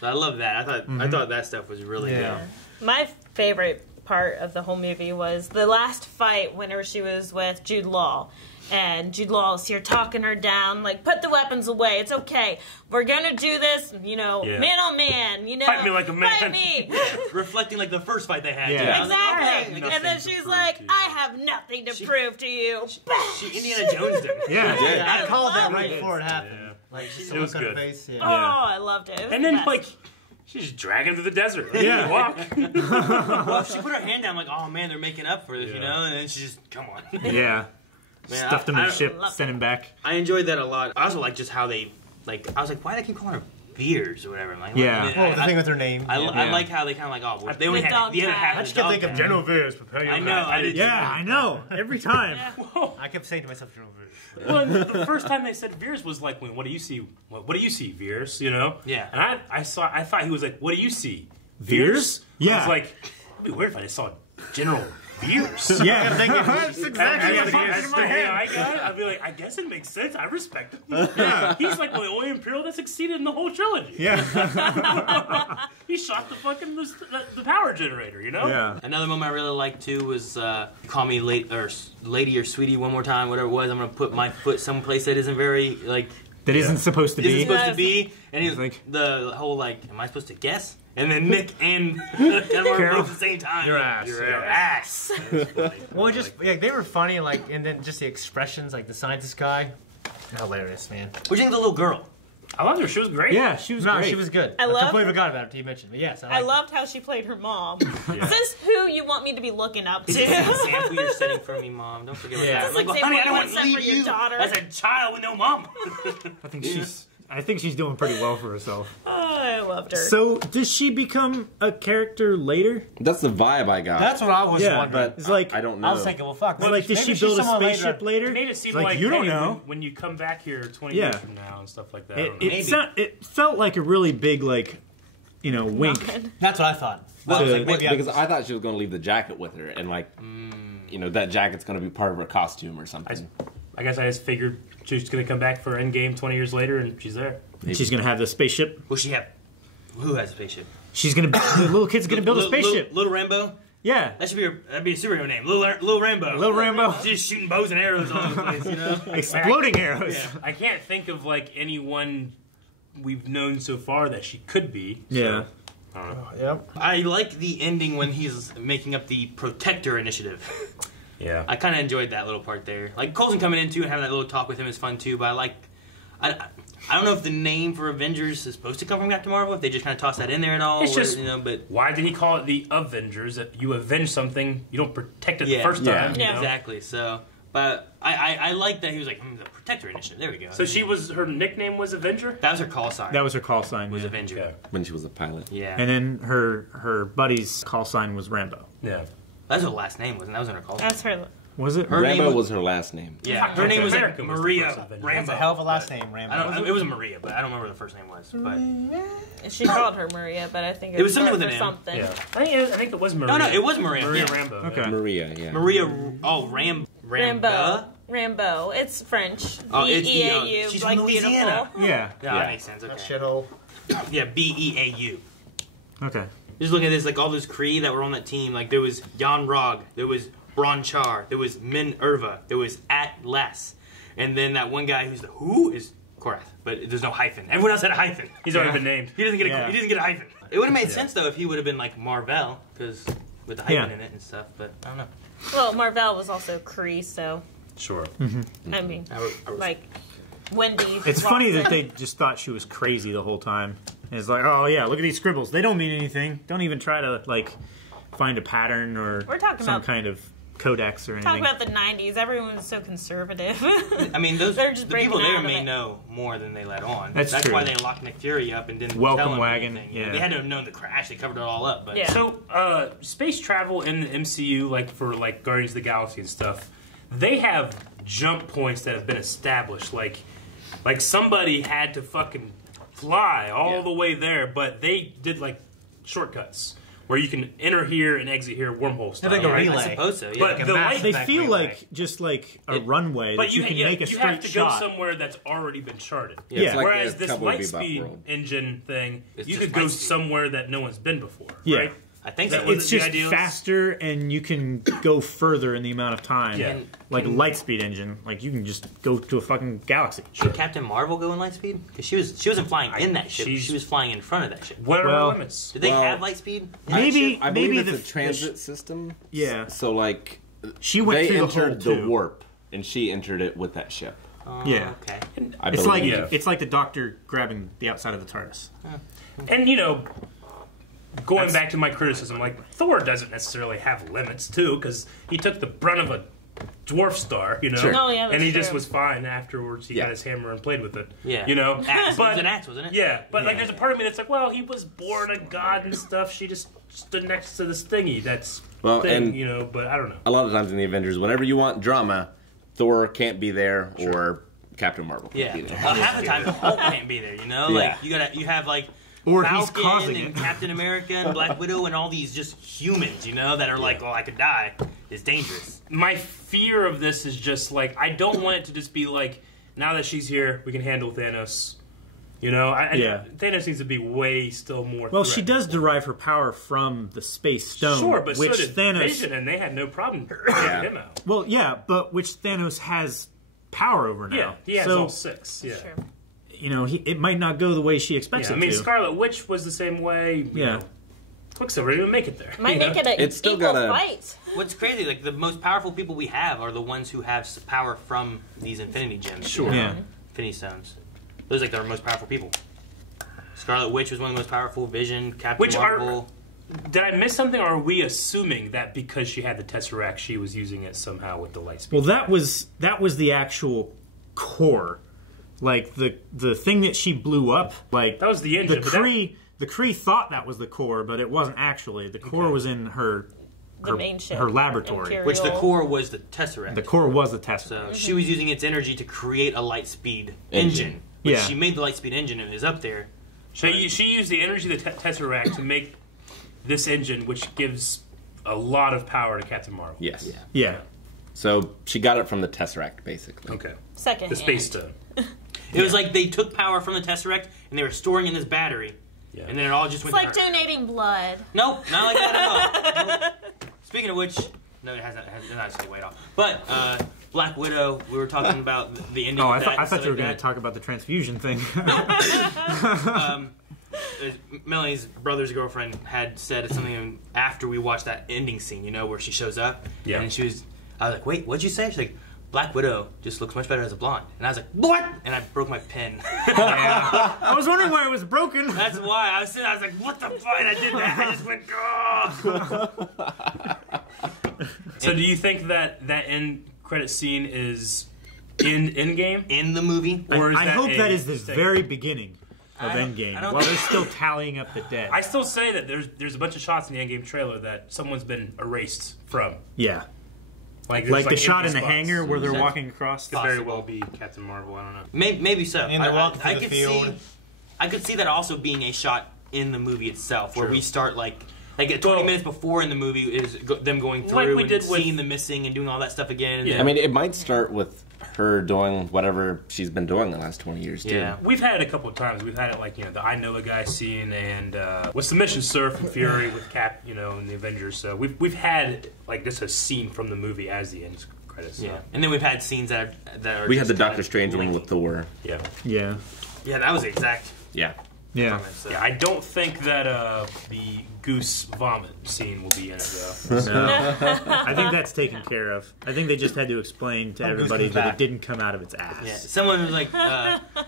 So I love that. I thought that stuff was really Yeah. good. My favorite part of the whole movie was the last fight whenever she was with Jude Law. And Jude Law's here talking her down, like, put the weapons away, it's okay. We're gonna do this, you know, Yeah. man on man, you know. Fight me like a man. Fight me! Reflecting like the first fight they had. Yeah. you know? I was like, Exactly. "Alright, I guess And then Nothing to she's prove like, to you." I have nothing to prove to you. She Indiana Jones did. Yeah. Yeah, I called that love right it. before it happened. Yeah. Like, just It was look on her good. face. Oh, Yeah. I loved it. It was And the then, best. like, she's just dragging through the desert. Like, Yeah. Walk. Well, she put her hand down, like, oh man, they're making up for this, you Yeah. know? And then she just, come on. Yeah. Man, Stuffed him in I- the ship, love sent him back. I enjoyed that a lot. I also like just how they, like, I was like, why do they keep calling her Veers or whatever? I'm like, Yeah. what? Oh, the thing with her name. I Yeah. like how they kind of like, oh, well, they only The had dog the other tag. half I of just the kept dog thinking of tag. General Veers. Prepare your I know, I did. Yeah, I know. Every time. I kept saying to myself, General Veers. Well, the first time they said Veers was like, what do you see? What do you see, Veers? You know? Yeah. And I thought he was like, what do you see? Veers? Yeah. I was like, it'd be weird if I just saw General Veers. Yeah. That's exactly what it is in my head. I got it. I'd be like, I guess it makes sense. I respect him. Yeah. He's like the only Imperial that succeeded in the whole trilogy. Yeah. He shot the fucking the power generator, you know? Yeah. Another moment I really liked too was call me lady or sweetie one more time, whatever it was. I'm gonna put my foot someplace that isn't very like That isn't supposed to isn't be. supposed to be. And he was Like- the whole like, am I supposed to guess? And then Nick and Edward both at the same time. Your ass. Your ass. Well, just yeah, they were funny, like, and then just the expressions, like the scientist guy, hilarious, man. What do you think of the little girl? I loved her. She was great. Yeah, she was No, great. she was good. I love- completely forgot about it until you mentioned it. But yes, I liked loved how she played her mom. Is this who you want me to be looking up to? This is the example you're setting for me, Mom. Don't forget Yeah. that. I'm like, well, honey, I don't want to Example you leave want you set for your daughter. as a child with no mom. I think I think she's doing pretty well for herself. Oh, I loved her. So, does she become a character later? That's the vibe I got. That's what I was Yeah, wondering. but it's like I don't know. I was thinking, well, fuck. Well, like, does she maybe build she's a someone spaceship later? It made it seem Like, like, you don't hey, know. when you come back here 20 Yeah. years from now and stuff like that. I don't know. It felt like a really big, like, wink. That's what I thought. Well, To- like, maybe because I thought she was going to leave the jacket with her, and like, that jacket's going to be part of her costume or something. I guess I just figured she was going to come back for Endgame 20 years later, and she's there. And she's gonna have the spaceship. Will she have? Who has a spaceship? She's gonna. The little kid's gonna build a spaceship. Little Rambo. Yeah. That'd be a superhero name. Little Rambo. Little Rambo. Just shooting bows and arrows all over the place, you know? Exploding arrows. Yeah. I can't think of like anyone we've known so far that she could be. Yeah. I don't know. Yep. I like the ending when he's making up the Protector Initiative. Yeah. I kind of enjoyed that little part there. Like Coulson coming in too and having that little talk with him is fun too. But I don't know if the name for Avengers is supposed to come from Captain Marvel. If they just kind of toss that in there at all, It's just- But Why did he call it the Avengers? If you avenge something, you don't protect it the Yeah. first Yeah. time. you know? exactly. So, but I like that he was like the Protector Initiative. There we go. So her nickname was Avenger? that was her call sign. That was her call sign. was Yeah. Avenger. Okay. When she was a pilot. Yeah. And then her buddy's call sign was Rambo. Yeah. That's her last name, wasn't that? Was in her call sign. That's her. Was it? Her name Rambo was- was her last name. Yeah, her Captain name was like America was the Maria first Avenger. Rambo. That's a hell of a last but name, Rambo. I don't. It was Maria, but I don't remember what the first name was. But She called her Maria, but I think It was short something with for an M. something. Yeah. I think it was Maria. no, it was Maria. Maria Yeah. Rambo. Okay. Maria, yeah. Maria. Oh, Rambo. It's French. Oh, it's B-E-A-U. she's like from Louisiana. beautiful. Yeah. Yeah, Yeah. that makes sense. Okay. Shithole. Yeah, B-E-A-U. Okay. Just look at this, like all those Kree that were on that team. Like there was Jan Rog, there was Bronchar, there was Min Irva, there was Atlas, and then that one guy who's the who is Korath, but there's no hyphen. Everyone else had a hyphen. He's already been named. He doesn't get a Yeah. he doesn't get a hyphen. It would have made sense though if he would have been like Marvel, because with the hyphen Yeah. in it and stuff. But I don't know. Well, Marvel was also Cree, so Sure. I mean, I was- like Wendy. It's funny that Watson. they just thought she was crazy the whole time. And it's like, oh yeah, look at these scribbles. They don't mean anything. Don't even try to like find a pattern or We're talking some about- kind of codex or Talk anything. about the '90s. Everyone was so conservative. I mean, those They're just the people breaking there out of may it. know more than they let on. That's true. why they locked Nick Fury up and didn't Welcome tell him wagon, anything. yeah. They had to have known the crash. They covered it all up. But Yeah. So, space travel in the MCU, like for like Guardians of the Galaxy and stuff, they have jump points that have been established. Like somebody had to fucking fly all the way there, but they did like shortcuts where you can enter here and exit here, wormhole style. like a right? relay. I suppose so. Yeah. But Like a the mass light, They back feel relay. like just like a runway but that you can make a you straight have to shot. go somewhere that's already been charted. Yeah. It's like Whereas the this Cowboy light Bebop speed world. engine thing, It's you just could go light speed. somewhere that no one's been before. Yeah. Right? I think That so. was It's the just idea. faster and you can go further in the amount of time. Yeah. Like Lightspeed engine, like you can just go to a fucking galaxy. Should Captain Marvel go in Lightspeed? Because she wasn't flying in that ship. she's- She was flying in front of that ship. What are Well- our limits? Did they Well, have Lightspeed? in that Maybe ship? I believe maybe it's a transit system. Yeah. So like She went they through the entered hole the too. warp, and she entered it with that ship. Yeah. Okay. I It's believe. like Yeah. it's like the Doctor grabbing the outside of the TARDIS. And going back to my criticism, like Thor doesn't necessarily have limits too, because he took the brunt of a dwarf star, Sure. Oh, yeah, that's and he just true. was fine afterwards. He Yeah. got his hammer and played with it. Yeah. Axe. It was an axe, wasn't it? Yeah, but like Yeah. there's a part of me that's like, well, he was born a god and stuff. She just stood next to this thingy. That's Well, thing, and- but I don't know. A lot of times in the Avengers, whenever you want drama, Thor can't be there or Captain Marvel can't Yeah. be there. Half the time, Hulk can't be there. Yeah. Like you have like Or he's Falcon causing and it. Captain America and Black Widow and all these just humans, that are like, well, I could die. It's dangerous. My fear of this is just like I don't want it to just be like now that she's here, we can handle Thanos. Yeah. Thanos needs to be way still more. Well, she threatening. does derive her power from the space stone, Sure, but which so did Thanos. Vision, and they had no problem taking him out. Well, yeah, but which Thanos has power over now. Yeah, he has so, all six. Yeah. Sure. it might not go the way she expects Yeah, I it mean, to. Scarlet Witch was the same way. Yeah. Quicksilver didn't even make it there. Might make it an It's still equal gotta- fight. What's crazy, like the most powerful people we have are the ones who have power from these Infinity Gems. Sure. Yeah. Infinity Stones. Those are like our most powerful people. Scarlet Witch was one of the most powerful. Vision, Captain Which Marvel. Did I miss something, or are we assuming that because she had the Tesseract, she was using it somehow with the light speed? Well, that was the actual core. Like the thing that she blew up, like That was the engine. the Kree thought that was the core, but it wasn't actually. The core was in her main ship, her laboratory. Imperial. Which the core was the Tesseract. The core was the Tesseract. So she was using its energy to create a Lightspeed engine. Which Yeah. she made the Lightspeed engine and it was up there. She used the energy of the Tesseract to make this engine, which gives a lot of power to Captain Marvel. Yes. Yeah. So she got it from the Tesseract, basically. Okay. Second The Space Stone. It was like they took power from the Tesseract and they were storing in this battery. Yeah. And then it all just It's went like to her. donating blood. Nope, not like that at all. Nope. Speaking of which, no, it hasn't actually weighed off. But Black Widow, we were talking about the ending. Oh, of I that, thought you were going to that. talk about the transfusion thing. Melanie's brother's girlfriend had said something after we watched that ending scene, you know, where she shows up. Yeah. And I was like, wait, what'd you say? She's like, Black Widow just looks much better as a blonde. And I was like, what? And I broke my pen. I was wondering why it was broken. That's why I was sitting. I was like, what the fuck? And I did that. I just went, oh. So do you think that end credit scene is in Endgame? In the movie. Or is I that hope a that is the mistake? very beginning of I don't Endgame, think- while they're still tallying up the dead. I still say that there's a bunch of shots in the Endgame trailer that someone's been erased from. Yeah. Like The shot in empty the spots. hangar where they're Is that walking across. Could very well be Captain Marvel. I don't know. Maybe so. And they're walking through the could field. see. I could see that also being a shot in the movie itself, where True. we start like 20 minutes before in the movie is them going through Like we and did with- seeing the missing and doing all that stuff again. And Yeah. I mean, it might start with her doing whatever she's been doing the last 20 years, too. Yeah. We've had it a couple of times. We've had it like, the I Know a Guy scene and what's the mission, sir, from Fury with Cap, and the Avengers. So we've had like just a scene from the movie as the end credits. So. Yeah, and then we've had scenes that are We had just the kind Doctor of Strange one linked. with Thor. Yeah. Yeah. Yeah, that was the exact. Yeah. Yeah. So. Yeah, I don't think that the goose vomit scene will be in it though. No. I think that's taken care of. I think they just had to explain to everybody comes that back. it didn't come out of its ass. Yeah, someone was like,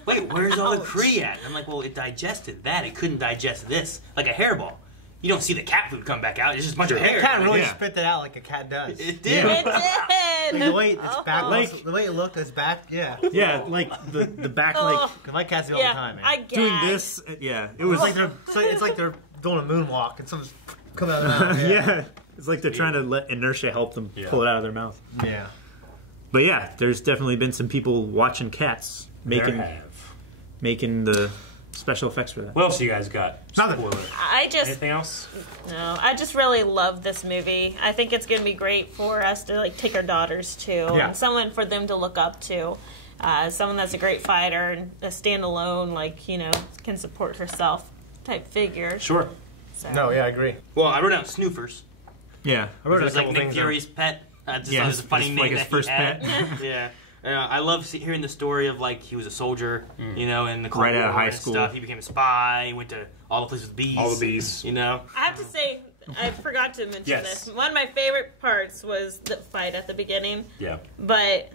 "Wait, where's all the Kree at?" I'm like, "Well, it digested that. It couldn't digest this, like a hairball. You don't see the cat food come back out. It's just a bunch of hair. The cat really Yeah. spit that out like a cat does. It did. Yeah. It did. Like the way it's back, Like- the way it looked, it's back. Yeah, Yeah, like the back, like Oh, my cats do all the time, man. I gagged. doing this. Yeah, it was It's like they're doing a moonwalk and something's coming out of their mouth. yeah. It's like they're trying to let inertia help them pull it out of their mouth. Yeah. But yeah, there's definitely been some people watching cats making the special effects for that. What else you guys got? Nothing. Spoiler. Anything else? I just really love this movie. I think it's going to be great for us to take our daughters to, Yeah. and someone for them to look up to. Someone that's a great fighter and a standalone, can support herself type figure. Sure. So. No, yeah, I agree. Well, I wrote down Snoofers. Yeah, I wrote It a was like couple Nick things. Fury's pet. I just Yeah, thought it was a funny his- name like his that first he had. pet. Yeah. I love hearing the story of he was a soldier, in the Cold Right out of War high and school. stuff. He became a spy. He went to all the places with bees. All the bees. I have to say, I forgot to mention Yes. this. One of my favorite parts was the fight at the beginning, Yeah. but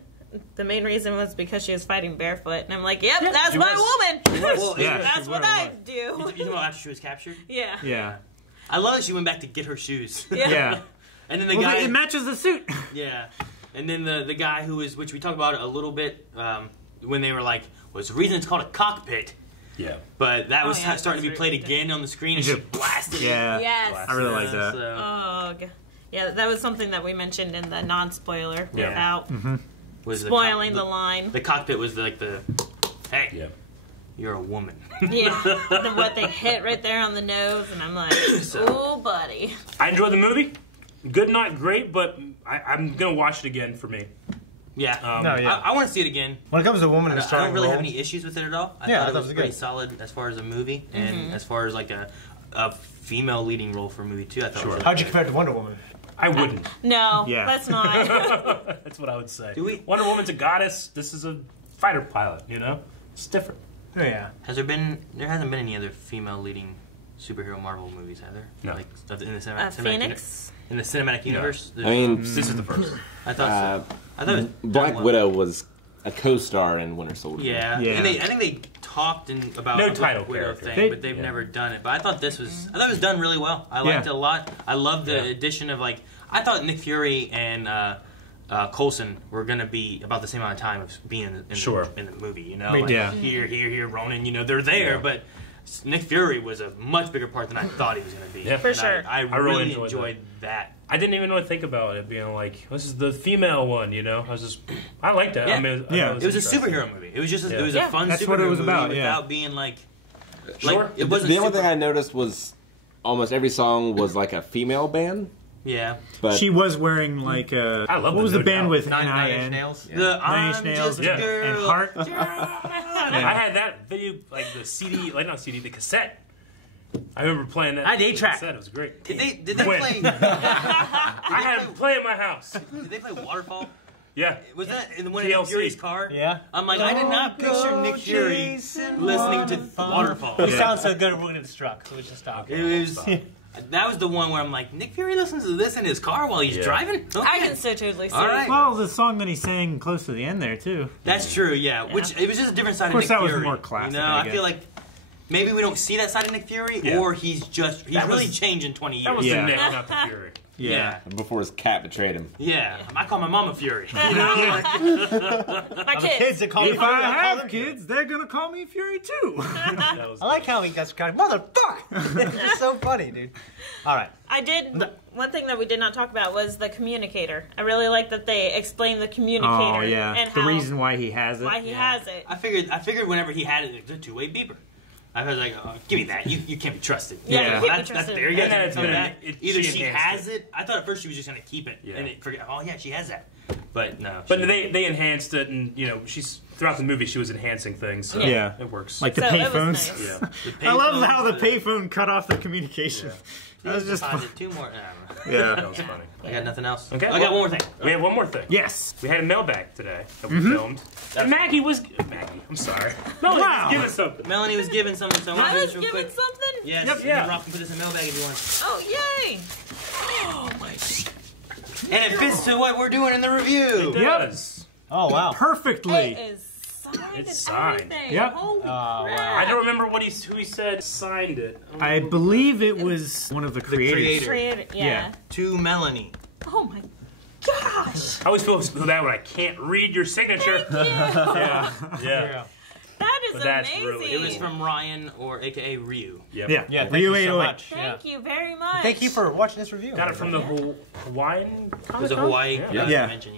the main reason was because she was fighting barefoot, and I'm like, yep, that's she my was. woman. Well, Yeah. That's what I do. You talking about after she was captured? Yeah. yeah, I love that she went back to get her shoes. yeah. And then the Well, guy. it matches the suit. Yeah. And then the guy which we talked about a little bit, when they were like, well, it's the reason it's called a cockpit. Yeah. But that was yeah, starting to be that's played right. again on the screen, and she blasted it. Yeah, Yes. I really like that. So, Oh, yeah, that was something that we mentioned in the non-spoiler Yeah. without was spoiling the line. The cockpit was the hey, Yeah. you're a woman. Yeah, what they hit right there on the nose, and I'm like, ooh, buddy. I enjoyed the movie. Good, not great, but I'm gonna watch it again for me. Yeah. No, yeah. I want to see it again. When it comes to a woman in a I starring don't really role, have any issues with it at all. Yeah, I thought thought it was it was pretty good. solid as far as a movie, and as far as a female leading role for a movie too. I thought. Sure. It was how'd you compare it to Wonder Woman? I wouldn't. No, Yeah. that's not. That's what I would say. Do we- Wonder Woman's a goddess. This is a fighter pilot. It's different. Oh, yeah. There hasn't been any other female leading superhero Marvel movies, have there? No. In the cinematic Phoenix. in the cinematic universe. I mean, This is the first. I thought so. I thought it was Black done Widow was a co-star in Winter Soldier. Yeah, Yeah. and I think they talked about No a title Black Widow character. thing, but they've never done it. But I thought it was done really well. I liked it a lot. I loved the addition of I thought Nick Fury and Coulson were gonna be about the same amount of time of being in the movie. You know, like, here, Ronan. You know, they're there, but Nick Fury was a much bigger part than I thought he was gonna be. Yeah, for sure. I really enjoyed that. I didn't even know what to think about it being like, this is the female one, you know? I liked it. Yeah. I mean, It was a superhero movie. It was just it was a fun That's superhero what it was movie about, without being like Sure. it wasn't The only thing I noticed was almost every song was like a female band. Yeah. But She was wearing like a. I love what was the band Doubt. with Nine Inch NIN? Nails. The Nine Inch I'm Nails just a and girl. Heart. I had that video, like the CD, like not CD, the cassette. I remember playing that. I had the 8-track. Cassette. It was great. Did they When? play? I had it play in my house. Did they play Waterfall? Yeah. Was that in one of TLC. Nick Fury's car? Yeah. I'm like, I did not picture Nick Fury listening to Waterfall. We sound so good, we're gonna struck, so we should stop. It was. That was the one where I'm like, Nick Fury listens to this in his car while he's driving? Okay. I can so totally see All it. right. Well, the song that he sang close to the end there too. That's true, yeah. Which, it was just a different side of Of Nick course, that Fury. was more classic, You know, I I feel guess. like maybe we don't see that side of Nick Fury, or he's really changed in 20 years. That was Yeah. the Nick, not the Fury. Yeah. before his cat betrayed him. Yeah. I call my mom a Fury. You know? My The kids that call me If Fury, I I'll call have them kids, they're gonna call me Fury too. That was I like how he gets kind of motherfucker. It's just so funny, dude. All right. I did. One thing that we did not talk about was the communicator. I really like that they explained the communicator. Oh yeah, and the how, reason why he has it. why he has it. I figured whenever he had it, it was a two-way beeper. I was like, oh, give me that. You can't be trusted. Yeah, you can't be That's trusted. there. You guys Yeah, can tell me that. Either she she enhanced has it. I thought at first she was just gonna keep it, and forget. Oh yeah, she has that. But no. But they enhanced it, and you know, she's throughout the movie she was enhancing things. So Yeah. it works. Like the So it was payphones. nice. yeah. I love how the payphone cut off the communication. That was just fun. two more. Yeah. That was funny. I got nothing else. Okay, I got one more thing. We have one more thing. Yes. We had a mailbag today that we filmed. And Maggie, I'm sorry. Melanie Wow. was giving something. Melanie was giving something, so I want I to do was this real given quick. something. Yes. Yep, Yeah. yeah. Rock can put this in the mailbag if you want. Oh yay! And it fits to what we're doing in the review. It does. Oh wow. Perfectly. It is signed. It's and signed. everything. Yep. Holy wow. I don't remember who he said signed it. I believe it was one of the creators. creator. Created, yeah. To Melanie. Oh my gosh! I always feel bad when I can't read your signature. Thank you. Yeah. Yeah. That is But that's amazing. really- It was from Ryan, or AKA Ryu. Yep. Yeah. Yeah. Thank Ryu you so 808. much. Thank you very much. Thank you for watching this review. Got it from the Hawaiian It was a Hawaii Yeah. convention,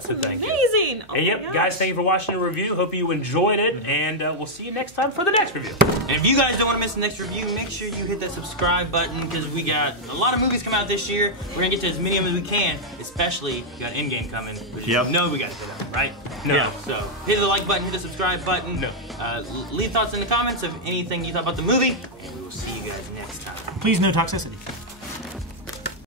So thank you. Amazing. Oh And my yep, gosh. guys, thank you for watching the review. Hope you enjoyed it, and we'll see you next time for the next review. And if you guys don't want to miss the next review, make sure you hit that subscribe button, because we got a lot of movies come out this year. We're going to get to as many of them as we can, especially we got Endgame coming, which Yep. you know we got to hit them, right? No. Yeah. So hit the like button, hit the subscribe button. No. Leave thoughts in the comments of anything you thought about the movie, and we will see you guys next time. Please no toxicity.